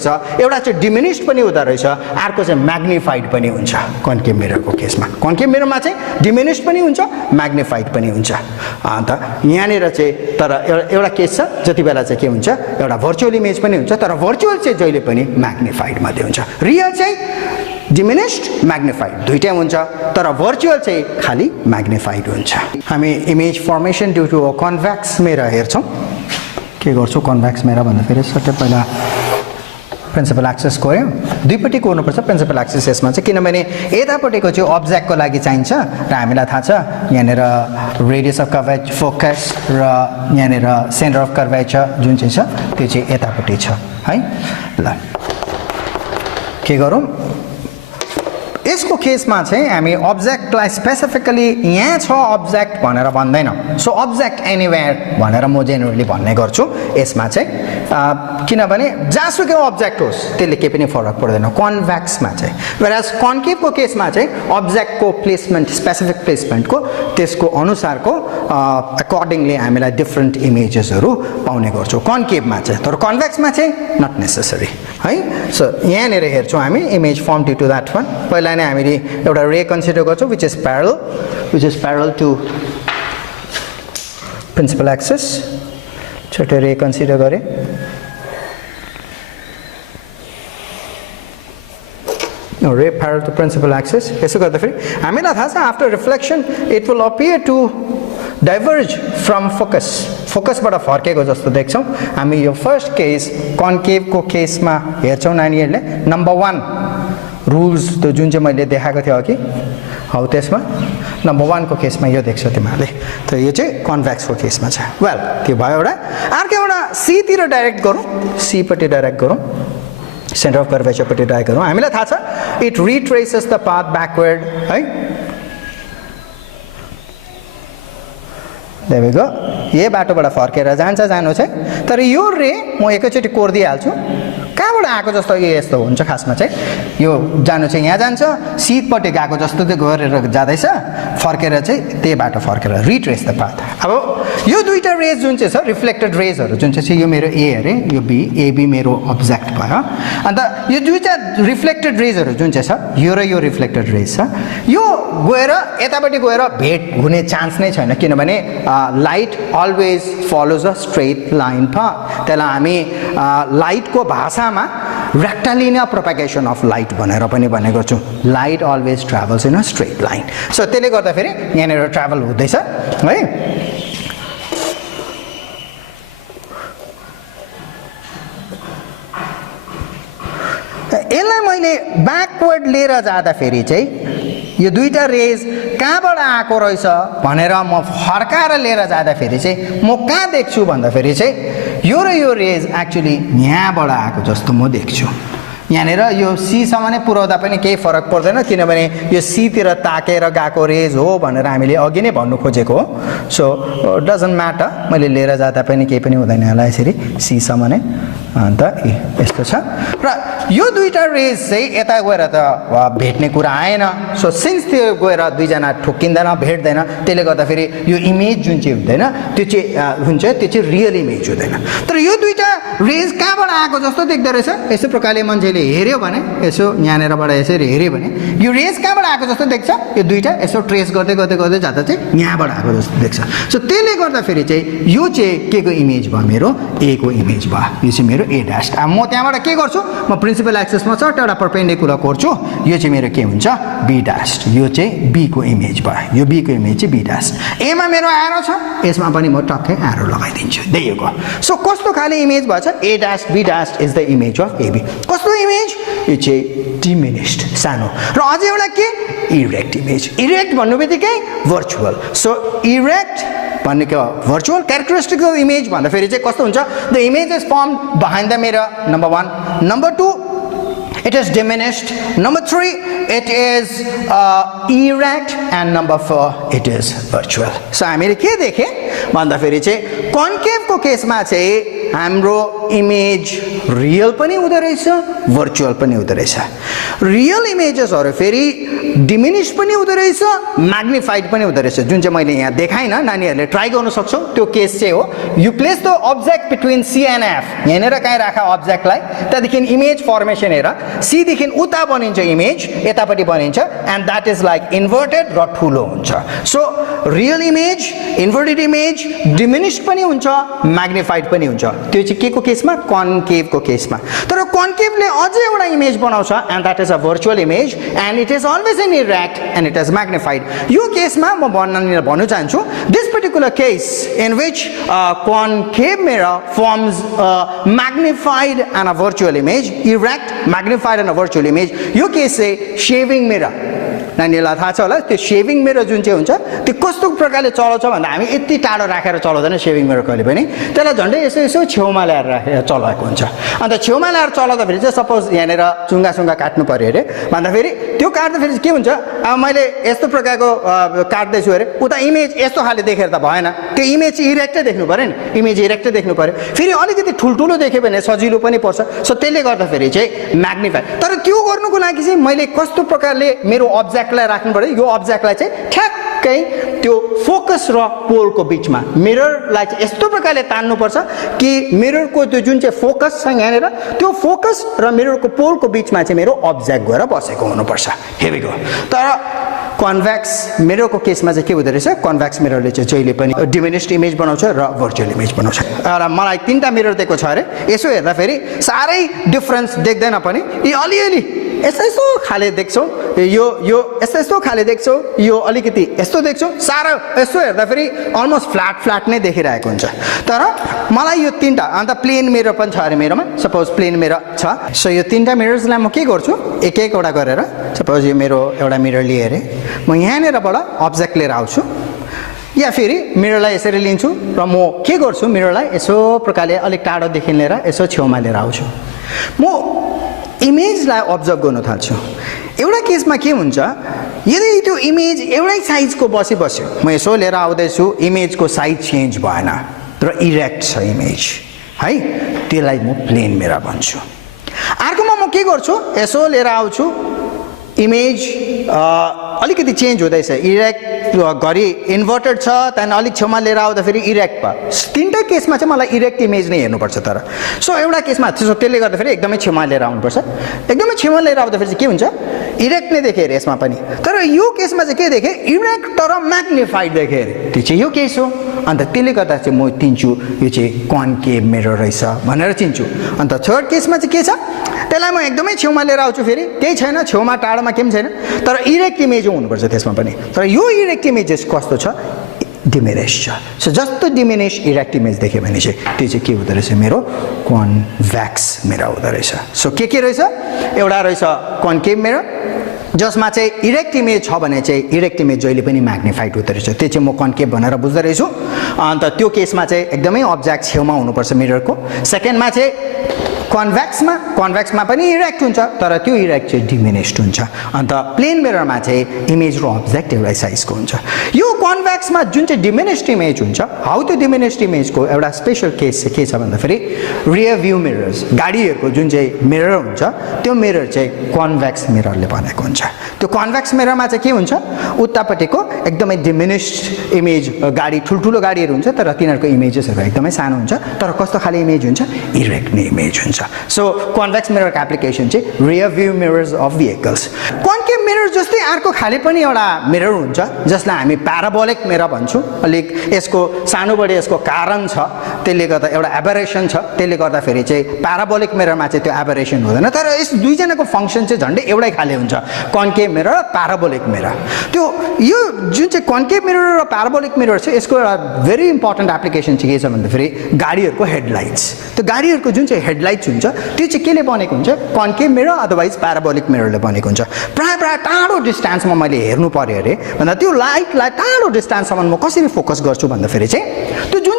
रहेछ एउटा चाहिँ डिमिनिस्ड पनि हुँदो रहेछ अर्को चाहिँ म्याग्निफाइड पनि हुन्छ कन्केभ मिररको केसमा कन्केभ मिररमा चाहिँ डिमिनिस्ड पनि हुन्छ म्याग्निफाइड पनि हुन्छ अन्त यहाँनिर चाहिँ तर एउटा केस छ जति बेला चाहिँ के हुन्छ एउटा भर्चुअल इमेज पनि हुन्छ तर भर्चुअल चाहिँ जहिले पनि म्याग्निफाइड मात्रै हुन्छ रियल चाहिँ डिमिनिस्ड म्याग्निफाइड दुईटै हुन्छ तर भर्चुअल चाहिँ खाली म्याग्निफाइड हुन्छ हामी image formation due to convex mirror हेर्छौँ के गर्छौँ कन्भेक्स मिरर भन्दाखेरि सट्टै पहिला प्रिन्सिपल एक्सिस गयो दुईपट्टि कोर्नुपर्छ प्रिन्सिपल एक्सिस यसमा चाहिँ किनभने यतापट्टिको चाहिँ अब्जेक्टको लागि चाहिन्छ र हामीलाई थाहा छ यहाँनिर रेडियस अफ कर्भेज फोकस र यहाँनिर सेन्टर अफ कर्भेचर जुन चाहिँ छ त्यो चाहिँ यतापट्टि छ है ल के गरौँ यसको केसमा चाहिँ हामी अब्जेक्टलाई स्पेसिफिकली यहाँ छ अब्जेक्ट भनेर भन्दैनौँ सो अब्जेक्ट एनीवेयर भनेर म जेनरली भन्ने गर्छु यसमा चाहिँ किनभने जहाँसुकै अब्जेक्ट होस् त्यसले केही पनि फरक पर्दैन कन्भेक्समा चाहिँ वेयरएज कन्केभको केसमा चाहिँ अब्जेक्टको प्लेसमेन्ट स्पेसिफिक प्लेसमेन्टको त्यसको अनुसारको अकर्डिङली हामीलाई डिफ्रेन्ट इमेजेसहरू पाउने गर्छौँ कन्केभमा चाहिँ तर कन्भेक्समा चाहिँ नट नेसेसरी है सो यहाँनिर हेर्छौँ हामी image form due to that one पहिला नै हामीले एउटा रे कन्सिडर गर्छौँ which is parallel to principal axis छोटो रे कन्सिडर गरेँ रे प्यारल टु प्रिन्सिपल एक्सिस यसो गर्दाखेरि हामीलाई थाहा छ after reflection it will appear to diverge from फोकसबाट फर्केको जस्तो देख्छौँ हामी यो फर्स्ट केस कन्केभको केसमा हेर्छौँ नानीहरूले नम्बर 1 रुल्स त्यो जुन चाहिँ मैले देखाएको थिएँ अघि हौ त्यसमा नम्बर 1 को केसमा यो देख्छौ तिमीहरूले त यो चाहिँ कन्भेक्सको केसमा छ वेल त्यो भयो एउटा अर्को एउटा सी तिर डाइरेक्ट गरौँ सी पट्टि डाइरेक्ट गरौँ सेन्टर अफ कर्भेचर पट्टि डाइरेक्ट गरौँ हामीलाई थाहा छ it retraces the path backward है देखेको यही बाटोबाट फर्केर जानु चाहिँ तर यो रे म एकैचोटि कोर्दिहाल्छु कहाँबाट आएको जस्तो यस्तो हुन्छ खासमा चाहिँ यो जानु चाहिँ यहाँ जान्छ सिधपट्टि गएको जस्तो चाहिँ गरेर जाँदैछ फर्केर चाहिँ त्यही बाटो फर्केर रिट्रेस द पाथ अब यो दुईटा रेज जुन चाहिँ छ रिफ्लेक्टेड रेजहरू जुन चाहिँ छ यो मेरो ए अरे यो बी एबी मेरो अब्जेक्ट भयो अन्त यो दुईटा रिफ्लेक्टेड रेजहरू जुन चाहिँ छ यो र यो रिफ्लेक्टेड रेज छ यो गएर यतापट्टि गएर भेट हुने चान्स नै छैन किनभने light always follows a straight line path त्यसलाई हामी लाइटको भाषामा रेक्टालिनियर प्रोपेगेसन अफ लाइट भनेर पनि भन्ने गर्छौँ light always travels in a straight line so त्यसले गर्दाखेरि यहाँनिर ट्राभल हुँदैछ है यसलाई मैले ब्याकवर्ड लिएर जाँदाखेरि चाहिँ यो दुईटा रेज कहाँबाट आएको रहेछ भनेर म फर्काएर लिएर जाँदाखेरि चाहिँ म कहाँ देख्छु भन्दाखेरि चाहिँ यो र यो रेज एक्चुअली यहाँबाट आएको जस्तो म देख्छु यहाँनिर यो सीसम्म नै पुर्याउँदा पनि केही फरक पर्दैन किनभने यो सीतिर ताकेर गएको रेज हो भनेर हामीले अघि नै भन्नु खोजेको हो सो डजन्ट म्याटर मैले लिएर जाँदा पनि केही पनि हुँदैन होला यसरी सीसम्म नै अन्त यस्तो छ र यो दुईटा रेज चाहिँ यता गएर त भेट्ने कुरा आएन सो सिन्स त्यो गएर दुईजना ठोक्किँदैन भेट्दैन त्यसले गर्दाखेरि यो इमेज जुन चाहिँ हुँदैन त्यो चाहिँ हुन्छ त्यो चाहिँ रियल इमेज हुँदैन तर यो दुईटा रेज कहाँबाट आएको जस्तो देख्दो रहेछ यस्तो प्रकारले मान्छेले हेऱ्यो भने यसो यहाँनिरबाट यसरी हेऱ्यो भने यो रेज कहाँबाट आएको जस्तो देख्छ यो दुईटा यसो ट्रेस गर्दै गर्दै गर्दै जाँदा चाहिँ यहाँबाट आएको जस्तो देख्छ सो त्यसले गर्दाखेरि चाहिँ यो चाहिँ के को इमेज भयो मेरो ए को इमेज भयो यो चाहिँ मेरो ए ड्यास अब म त्यहाँबाट के गर्छु म प्रिन्सिपल एक्सिसमा चट्ट एउटा परपेन्डिकुलर कोर्छु यो चाहिँ मेरो के हुन्छ बी ड्यास यो चाहिँ बी को इमेज भयो यो बी को इमेज चाहिँ बी ड्यास एमा मेरो एरो छ यसमा पनि म टक्कै एरो लगाइदिन्छु दिएको सो कस्तो खाले इमेज भएछ a dash be dash is the image of AB कस्तो इमेज यो चाहिँ डिमिनिस्ड सानो र अझै एउटा के erect image erect भन्नुबित्तिकै virtual so erect भन्ने के भर्चुअल क्यारेक्टरिस्टिक्स अफ इमेज भन्दाखेरि चाहिँ कस्तो हुन्छ the image is form behind the mirror number 1 number 2 it is diminished number 3 it is erect and number 4 it is virtual so हामीले के देखे भन्दाखेरि चाहिँ कन्केभ को केसमा चाहिँ हाम्रो इमेज रियल पनि हुँदो रहेछ भर्चुअल पनि हुँदो रहेछ रियल इमेजेसहरु फेरि डिमिनिश पनि हुँदो रहेछ म्याग्निफाइड पनि हुँदो रहेछ जुन चाहिँ मैले यहाँ देखाइन नानीहरुले ट्राई गर्न सक्छौ त्यो केस चाहिँ हो you place the object between C and F यहाँनेर कहाँ राख अब्जेक्टलाई त्यहाँदेखि इमेज फर्मेसन हेर सी देखि उता बनिन्छ इमेज यतापट्टि बनिन्छ and that is like inverted र ठुलो हुन्छ so real image inverted image diminish पनि हुन्छ म्याग्निफाइड पनि हुन्छ त्यो चाहिँ के को केसमा कन्केभ को केसमा तर कन्केभले अझै एउटा इमेज बनाउँछ and that is a virtual image and it is always in erect and it is magnified यो केसमा म भन्नु चाहन्छु this particular case in which concave mirror forms a magnified and a virtual image erect magnified and a virtual image यो केस चाहिँ शेविङ मिरर नानीलाई थाहा छ होला त्यो शेविङ मिरर जुन चाहिँ हुन्छ त्यो कस्तो प्रकारले चलाउँछ भन्दा हामी यति टाढो राखेर चलाउँदैन शेविङ मिरर कहिले पनि त्यसलाई झन्डै यसो यसो छेउमा ल्याएर राखेर चलाएको हुन्छ अन्त छेउमा ल्याएर चलाउँदाखेरि चाहिँ सपोज यहाँनेर चुङ्गा काट्नु पर्यो अरे भन्दाखेरि त्यो काट्दाखेरि के हुन्छ अब मैले यस्तो प्रकारको काट्दैछु अरे उता इमेज यस्तो खाले देखेर त भएन त्यो इमेज चाहिँ इरेक्टै देख्नु पर्यो नि इमेज इरेक्टै देख्नु पर्यो फेरि अलिकति ठुल्ठुलो देख्यो भने सजिलो पनि पर्छ सो त्यसले गर्दाखेरि चाहिँ म्याग्निफाई तर त्यो गर्नुको लागि चाहिँ मैले कस्तो प्रकारले मेरो अब्जेक्टलाई राख्नु पर्यो यो अब्जेक्टलाई चाहिँ ठ्याक्कै त्यो फोकस र पोलको बीचमा मिररलाई चाहिँ यस्तो प्रकारले तान्नुपर्छ कि मिररको त्यो जुन चाहिँ फोकस छ यहाँनेर त्यो फोकस र मिररको पोलको बीचमा चाहिँ मेरो अब्जेक्ट गएर बसेको हुनुपर्छ हेरेको तर कन्भेक्स मिररको केसमा चाहिँ के हुँदो रहेछ कन्भेक्स मिररले चाहिँ जहिले पनि डिमिनिस्ड इमेज बनाउँछ र भर्चुअल इमेज बनाउँछ र मलाई 3टा मिरर दिएको छ अरे यसो हेर्दा फेरि सारै डिफरेन्स देख्दैन पनि यी अलिअलि यस्तो खाले देख्छौ यो यस्तो खाले देख्छौ यो अलिकति यस्तो देख्छौ सारा यसो हेर्दा फेरि अलमोस्ट फ्ल्याट नै देखिरहेको हुन्छ तर मलाई यो 3टा अन्त प्लेन मिरर पनि छ अरे मेरोमा सपोज प्लेन मिरर छ सो यो 3टा मिरर्सलाई म के गर्छु एक एकवटा गरेर सपोज यो मेरो एउटा मिरर लिएँ अरे म यहाँनेरबाट अब्जेक्ट लिएर आउँछु या फेरि मिररलाई यसरी लिन्छु र म के गर्छु मिररलाई यसो प्रकारले अलिक टाढोदेखि लिएर यसो छेउमा लिएर आउँछु म इमेजलाई अब्जर्भ गर्न थाल्छु एउटा केसमा के हुन्छ यदि त्यो इमेज एउटै साइजको बस्यो म यसो लिएर आउँदैछु इमेजको साइज चेन्ज भएन तर इरेक्ट छ इमेज है त्यसलाई म प्लेन मिरर भन्छु अर्कोमा म के गर्छु यसो लिएर आउँछु इमेज अलिकति चेन्ज हुँदैछ इरेक्ट घरि इन्भर्टेड छ त्यहाँदेखि अलिक छेउमा लिएर आउँदाखेरि इरेक्ट भयो 3टा केसमा चाहिँ मलाई इरेक्ट इमेज नै हेर्नुपर्छ तर सो एउटा केसमा त्यसले गर्दाखेरि एकदमै छेउमा लिएर आउनुपर्छ एकदमै छेउमा लिएर आउँदाखेरि चाहिँ के हुन्छ इरेक्ट नै देखेँ अरे यसमा पनि तर यो केसमा चाहिँ के देखेँ इरेक्ट तर म्याग्निफाइड देखेँ अरे त्यो चाहिँ यो केस हो अन्त त्यसले गर्दा चाहिँ म चिन्छु यो चाहिँ कन्केभ मिरर रहेछ भनेर चिन्छु अन्त थर्ड केसमा चाहिँ के छ त्यसलाई म एकदमै छेउमा लिएर आउँछु फेरि केही छैन छेउमा टाढोमा केही छैन तर इरेक्ट इमेज हुनुपर्छ त्यसमा पनि तर यो इरेक्ट इमेजेस कस्तो छ डिमिनिश छ सो जस्तो डिमिनिश इरेक्ट इमेज देख्यो भने चाहिँ त्यो चाहिँ के हुँदो रहेछ मेरो कन्भेक्स मिरर हुँदो रहेछ सो के रहेछ एउटा रहेछ कन्केभ मिरर जसमा चाहिँ इरेक्ट इमेज छ भने चाहिँ इरेक्ट इमेज जहिले पनि म्याग्निफाइड हुँदो रहेछ त्यो चाहिँ म कन्केभ भनेर बुझ्दो रहेछु अन्त त्यो केसमा चाहिँ एकदमै अब्जेक्ट छेउमा हुनुपर्छ मिररको सेकेन्डमा चाहिँ कन्भेक्समा पनि इरेक्ट हुन्छ तर त्यो इरेक्ट चाहिँ डिमिनिस्ड हुन्छ अन्त प्लेन मिररमा चाहिँ इमेज र अब्जेक्ट एउटै साइजको हुन्छ यो कन्भेक्समा जुन चाहिँ डिमिनिस्ड इमेज हुन्छ हाउ त्यो डिमिनिस्ड इमेजको एउटा स्पेशल केस चाहिँ के छ भन्दाखेरि रियर भ्यू मिरर्स गाडीहरूको जुन चाहिँ मिरर हुन्छ त्यो मिरर चाहिँ कन्भेक्स मिररले बनेको हुन्छ त्यो कन्भेक्स मिररमा चाहिँ के हुन्छ उतापट्टिको एकदमै डिमिनिस्ड इमेज गाडी ठुल्ठुलो गाडीहरू हुन्छ तर तिनीहरूको इमेजेसहरू एकदमै सानो हुन्छ तर कस्तो खाले इमेज हुन्छ इरेक्ट नै इमेज हुन्छ सो कन्भेक्स मिररको एप्लिकेसन चाहिँ rear view mirrors of vehicles concave mirror जस्तै अर्को खाले पनि एउटा मिरर हुन्छ जसलाई हामी प्याराबोलिक मिरर भन्छौँ अलिक यसको सानोबडे यसको कारण छ त्यसले गर्दा एउटा एबरेसन छ त्यसले गर्दाखेरि चाहिँ प्याराबोलिक मिररमा चाहिँ त्यो एबरेसन हुँदैन तर यस दुईजनाको फङ्सन चाहिँ झन्डै एउटै खाले हुन्छ कन्केभ मिरर र प्याराबोलिक मिरर त्यो यो जुन चाहिँ कन्केभ मिरर र प्याराबोलिक मिरर छ यसको एउटा भेरी इम्पोर्टेन्ट एप्लिकेसन चाहिँ के छ भन्दाखेरि गाडीहरूको हेडलाइट्स त्यो गाडीहरूको जुन चाहिँ हेडलाइट्स हुन्छ त्यो चाहिँ केले बनेको हुन्छ कन्केभ मिरर अदरवाइज प्याराबोलिक मिररले बनेको हुन्छ प्राय टाढो डिस्टेन्समा मैले हेर्नु पर्यो अरे भन्दा त्यो लाइटलाई टाढो डिस्टेन्ससम्म म कसरी फोकस गर्छु भन्दाखेरि चाहिँ त्यो जुन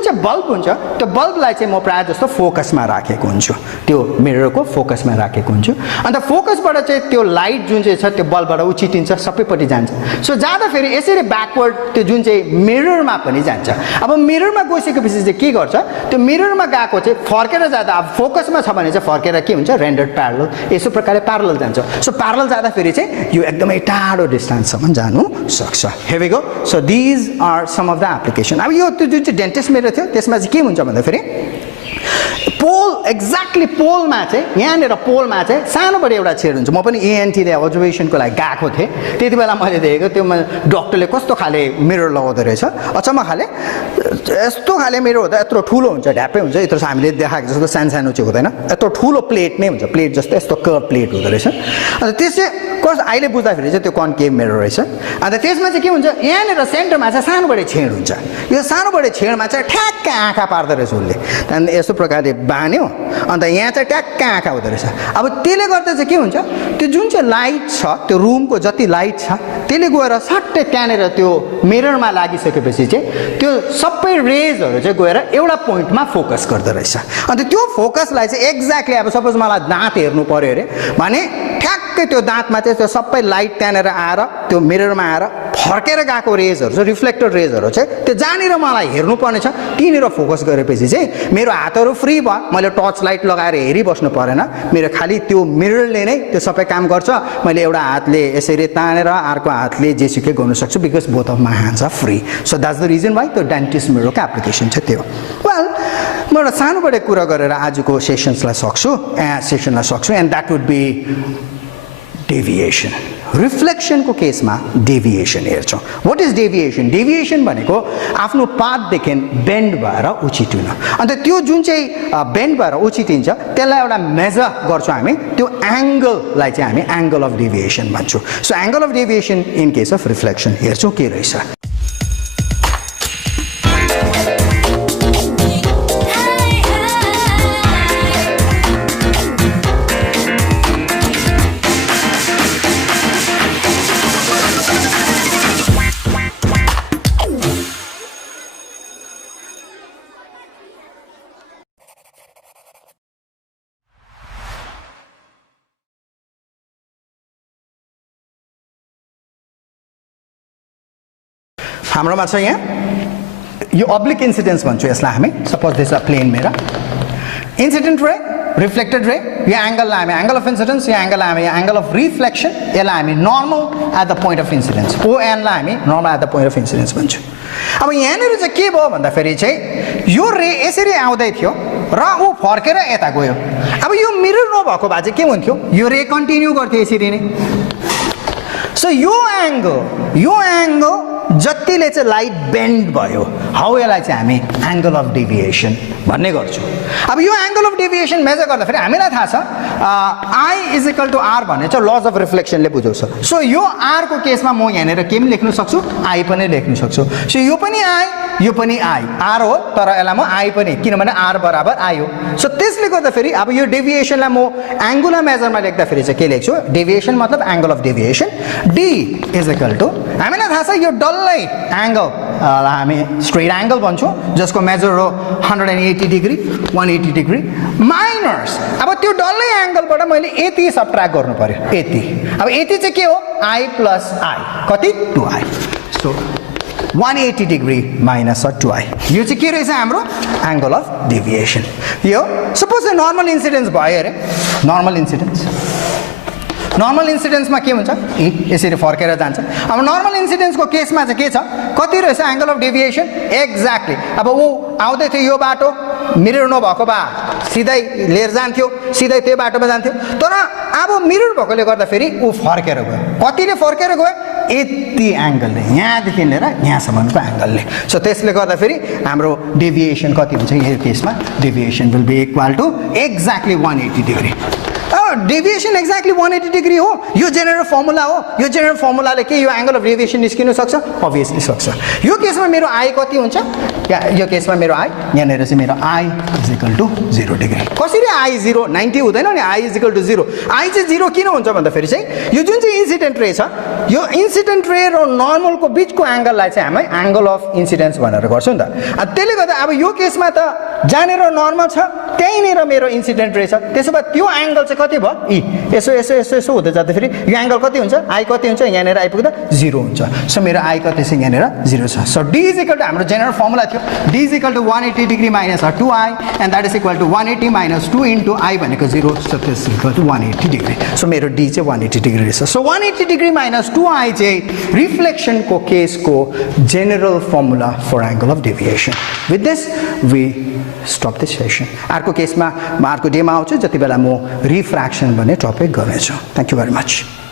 चाहिँ बल्ब हुन्छ त्यो बल्बलाई चाहिँ म प्रायः जस्तो फोकसमा राखेको हुन्छु त्यो मिररको फोकसमा राखेको हुन्छु अन्त फोकसबाट चाहिँ त्यो लाइट जुन चाहिँ छ त्यो बल्बबाट उछिटिन्छ सबैपट्टि जान्छ सो जाँदाखेरि यसरी ब्याकवर्ड त्यो जुन चाहिँ मिररमा पनि जान्छ अब मिररमा गइसकेपछि चाहिँ के गर्छ त्यो मिररमा गएको चाहिँ फर्केर जाँदा अब फोकसमा छ भने चाहिँ फर्केर के हुन्छ रेन्डर्ड प्यारलल यसो प्रकारले प्यारलल जान्छ सो प्यारलल जाँदाखेरि चाहिँ यो एकदमै टाढो डिस्टेन्ससम्म जानु सक्छ here we go so these are some of the application अब यो त्यो जुन चाहिँ डेन्टिस्ट मिरर थियो त्यसमा चाहिँ के हुन्छ भन्दाखेरि पोल एक्ज्याक्टली पोलमा चाहिँ यहाँनिर पोलमा चाहिँ सानोबडे एउटा छेड हुन्छ म पनि एएनटीले अब्जर्भेसनको लागि गएको थिएँ त्यति बेला मैले देखेको त्यो डक्टरले कस्तो खाले मिरर लगाउँदो रहेछ अचम्म खाले यस्तो खाले मिरर हुँदा यत्रो ठुलो हुन्छ ढ्याप्पै हुन्छ यत्रो हामीले देखाएको जस्तो सानो चाहिँ हुँदैन यत्रो ठुलो प्लेट नै हुन्छ प्लेट जस्तो यस्तो कर्भ प्लेट हुँदो रहेछ अन्त त्यस चाहिँ कस्तो अहिले बुझ्दाखेरि चाहिँ त्यो कन्केभ मिरर रहेछ अन्त त्यसमा चाहिँ के हुन्छ यहाँनिर सेन्टरमा चाहिँ सानोबडे छेड हुन्छ यो सानोबडे छेडमा चाहिँ ठ्याक्क आँखा पार्दो रहेछ उसले त्यहाँदेखि यस्तो प्रकारले बान्यो अन्त यहाँ चाहिँ ट्याक्क आँखा हुँदो रहेछ अब त्यसले गर्दा चाहिँ के हुन्छ त्यो जुन चाहिँ लाइट छ त्यो रुमको जति लाइट छ त्यसले गएर सट्टै त्यहाँनिर त्यो मिररमा लागिसकेपछि चाहिँ त्यो सबै रेजहरू चाहिँ गएर एउटा पोइन्टमा फोकस गर्दो रहेछ अन्त त्यो फोकसलाई चाहिँ एक्ज्याक्टली अब सपोज मलाई दाँत हेर्नु पर्यो अरे भने ठ्याक्कै त्यो दाँतमा चाहिँ त्यो सबै लाइट त्यहाँनिर आएर त्यो मिररमा आएर फर्केर गएको रेजहरू चाहिँ रिफ्लेक्टेड रेजहरू चाहिँ त्यो जहाँनिर मलाई हेर्नुपर्ने छ त्यहीँनिर फोकस गरेपछि चाहिँ मेरो हातहरू फ्री भयो मैले टर्च लाइट लगाएर हेरिबस्नु परेन मेरो खालि त्यो मिररले नै त्यो सबै काम गर्छ मैले एउटा हातले यसरी तानेर अर्को हातले जेसुकै गर्न सक्छु because both of my hands are free so that's the reason why त्यो डेन्टिस्ट मिररको एप्लिकेसन छ त्यो वेल म एउटा सानोबडे कुरा गरेर आजको सेसनलाई सक्छु and that would be deviation रिफ्लेक्सनको केसमा डेभिएसन हेर्छौँ वाट इज डेभिएसन डेभिएसन भनेको आफ्नो पाथदेखि बेन्ड भएर उछिटिनु अन्त त्यो जुन चाहिँ बेन्ड भएर उछिटिन्छ त्यसलाई एउटा मेजर गर्छौँ हामी त्यो एङ्गललाई चाहिँ हामी एङ्गल अफ डेभिएसन भन्छौँ so angle of deviation in case of reflection हेर्छौँ के रहेछ हाम्रोमा छ यहाँ यो अब्लिक इन्सिडेन्स भन्छौँ यसलाई हामी suppose this a plain mirror incident रे रिफ्लेक्टेड रे यो एङ्गललाई हामी एङ्गल अफ इन्सिडेन्स यो एङ्गललाई हामी एङ्गल अफ रिफ्लेक्सन यसलाई हामी normal at the point of incidence ओएनलाई हामी normal at the point of incidence भन्छौँ अब यहाँनिर चाहिँ के भयो भन्दाखेरि चाहिँ यो रे यसरी आउँदै थियो र ऊ फर्केर यता गयो अब यो मिरर नभएको भए चाहिँ के हुन्थ्यो यो रे कन्टिन्यू गर्थ्यो यसरी नै सो यो एङ्गल जतिले चाहिँ लाइट बेन्ड भयो हौ यसलाई चाहिँ हामी एङ्गल अफ डेभिएसन भन्ने गर्छौँ अब यो एङ्गल अफ डेभिएसन मेजर गर्दाखेरि हामीलाई थाहा छ I is equal to are भन्ने चाहिँ लज अफ रिफ्लेक्सनले बुझाउँछ सो यो आरको केसमा म यहाँनिर के पनि लेख्न सक्छु आई पनि लेख्न सक्छु सो यो पनि आई आर हो तर यसलाई म आई पनि किनभने आर बराबर आई हो सो त्यसले गर्दाखेरि अब यो डेभिएसनलाई म एङ्गुलर मेजरमा लेख्दाखेरि चाहिँ के लेख्छु डेभिएसन मतलब angle of deviation D is equal to हामीलाई थाहा छ यो डल्लै एङ्गल हामी स्ट्रेट एङ्गल भन्छौँ जसको मेजर हो 180 डिग्री 180 डिग्री माइनस अब त्यो डल्लै एङ्गलबाट मैले यति सबट्र्याक्ट गर्नु पर्यो यति अब यति चाहिँ के हो आई प्लस आई कति 2i so 180 degree minus 2i यो चाहिँ के रहेछ हाम्रो एङ्गल अफ डेभिएसन यो सपोज नर्मल इन्सिडेन्स भयो अरे नर्मल इन्सिडेन्समा के हुन्छ यसरी फर्केर जान्छ अब नर्मल इन्सिडेन्सको केसमा चाहिँ के छ कति रहेछ एङ्गल अफ डेभिएसन एक्ज्याक्टली अब ऊ आउँदै थियो यो बाटो मिरर नभएको भए सिधै लिएर जान्थ्यो सिधै त्यो बाटोमा जान्थ्यो तर अब मिरर भएकोले गर्दाखेरि ऊ फर्केर गयो कतिले फर्केर गयो यति एङ्गलले यहाँदेखि लिएर यहाँसम्मको एङ्गलले सो त्यसले गर्दाखेरि हाम्रो डेभिएसन कति हुन्छ यो केसमा deviation will be equal to exactly 180 degree deviation exactly 180 degree हो यो जेनरल फर्मुला हो यो जेनरल फर्मुलाले के यो एंगल अफ डेभिएसन निस्किन सक्छ अभियसली सक्छ यो केसमा मेरो आई कति हुन्छ यो केसमा मेरो आई यहाँनिर चाहिँ मेरो I is equal to 0 degree कसरी आई 0 90 हुँदैन नि I is equal to 0 I चाहिँ 0 किन हुन्छ भन्दाखेरि चाहिँ यो जुन चाहिँ इन्सिडेन्ट रे छ यो इन्सिडेन्ट रे र नर्मलको बिचको एंगललाई चाहिँ हामी एंगल अफ इन्सिडेन्स भनेर गर्छौं नि त त्यसले गर्दा अब यो केसमा त जानेर नर्मल छ त्यहीँनिर मेरो इन्सिडेन्ट रे छ त्यसो भए त्यो एंगल चाहिँ कति भयो ई यसो यसो यसो यसो हुँदै जाँदाखेरि यो एंगल कति हुन्छ आई कति हुन्छ यहाँनिर आइपुग्दा 0 हुन्छ सो मेरो आई कति छ यहाँनिर 0 छ so d is equal to हाम्रो जेनरल फर्मुला थियो d is equal to 180 degree minus 2i and that is equal to 180 minus 2 into i भनेको 0 so this is equal to 180 degree so मेरो d चाहिँ 180 डिग्री रहेछ सो 180 डिग्री माइनस 2i चाहिँ रिफ्लेक्सनको केसको general formula for angle of deviation with this we stop this session अर्को केसमा म अर्को डेमा आउँछु जति बेला म रिफ्र्याक्सन भन्ने टपिक गर्नेछु थ्यांक यू भेरी मच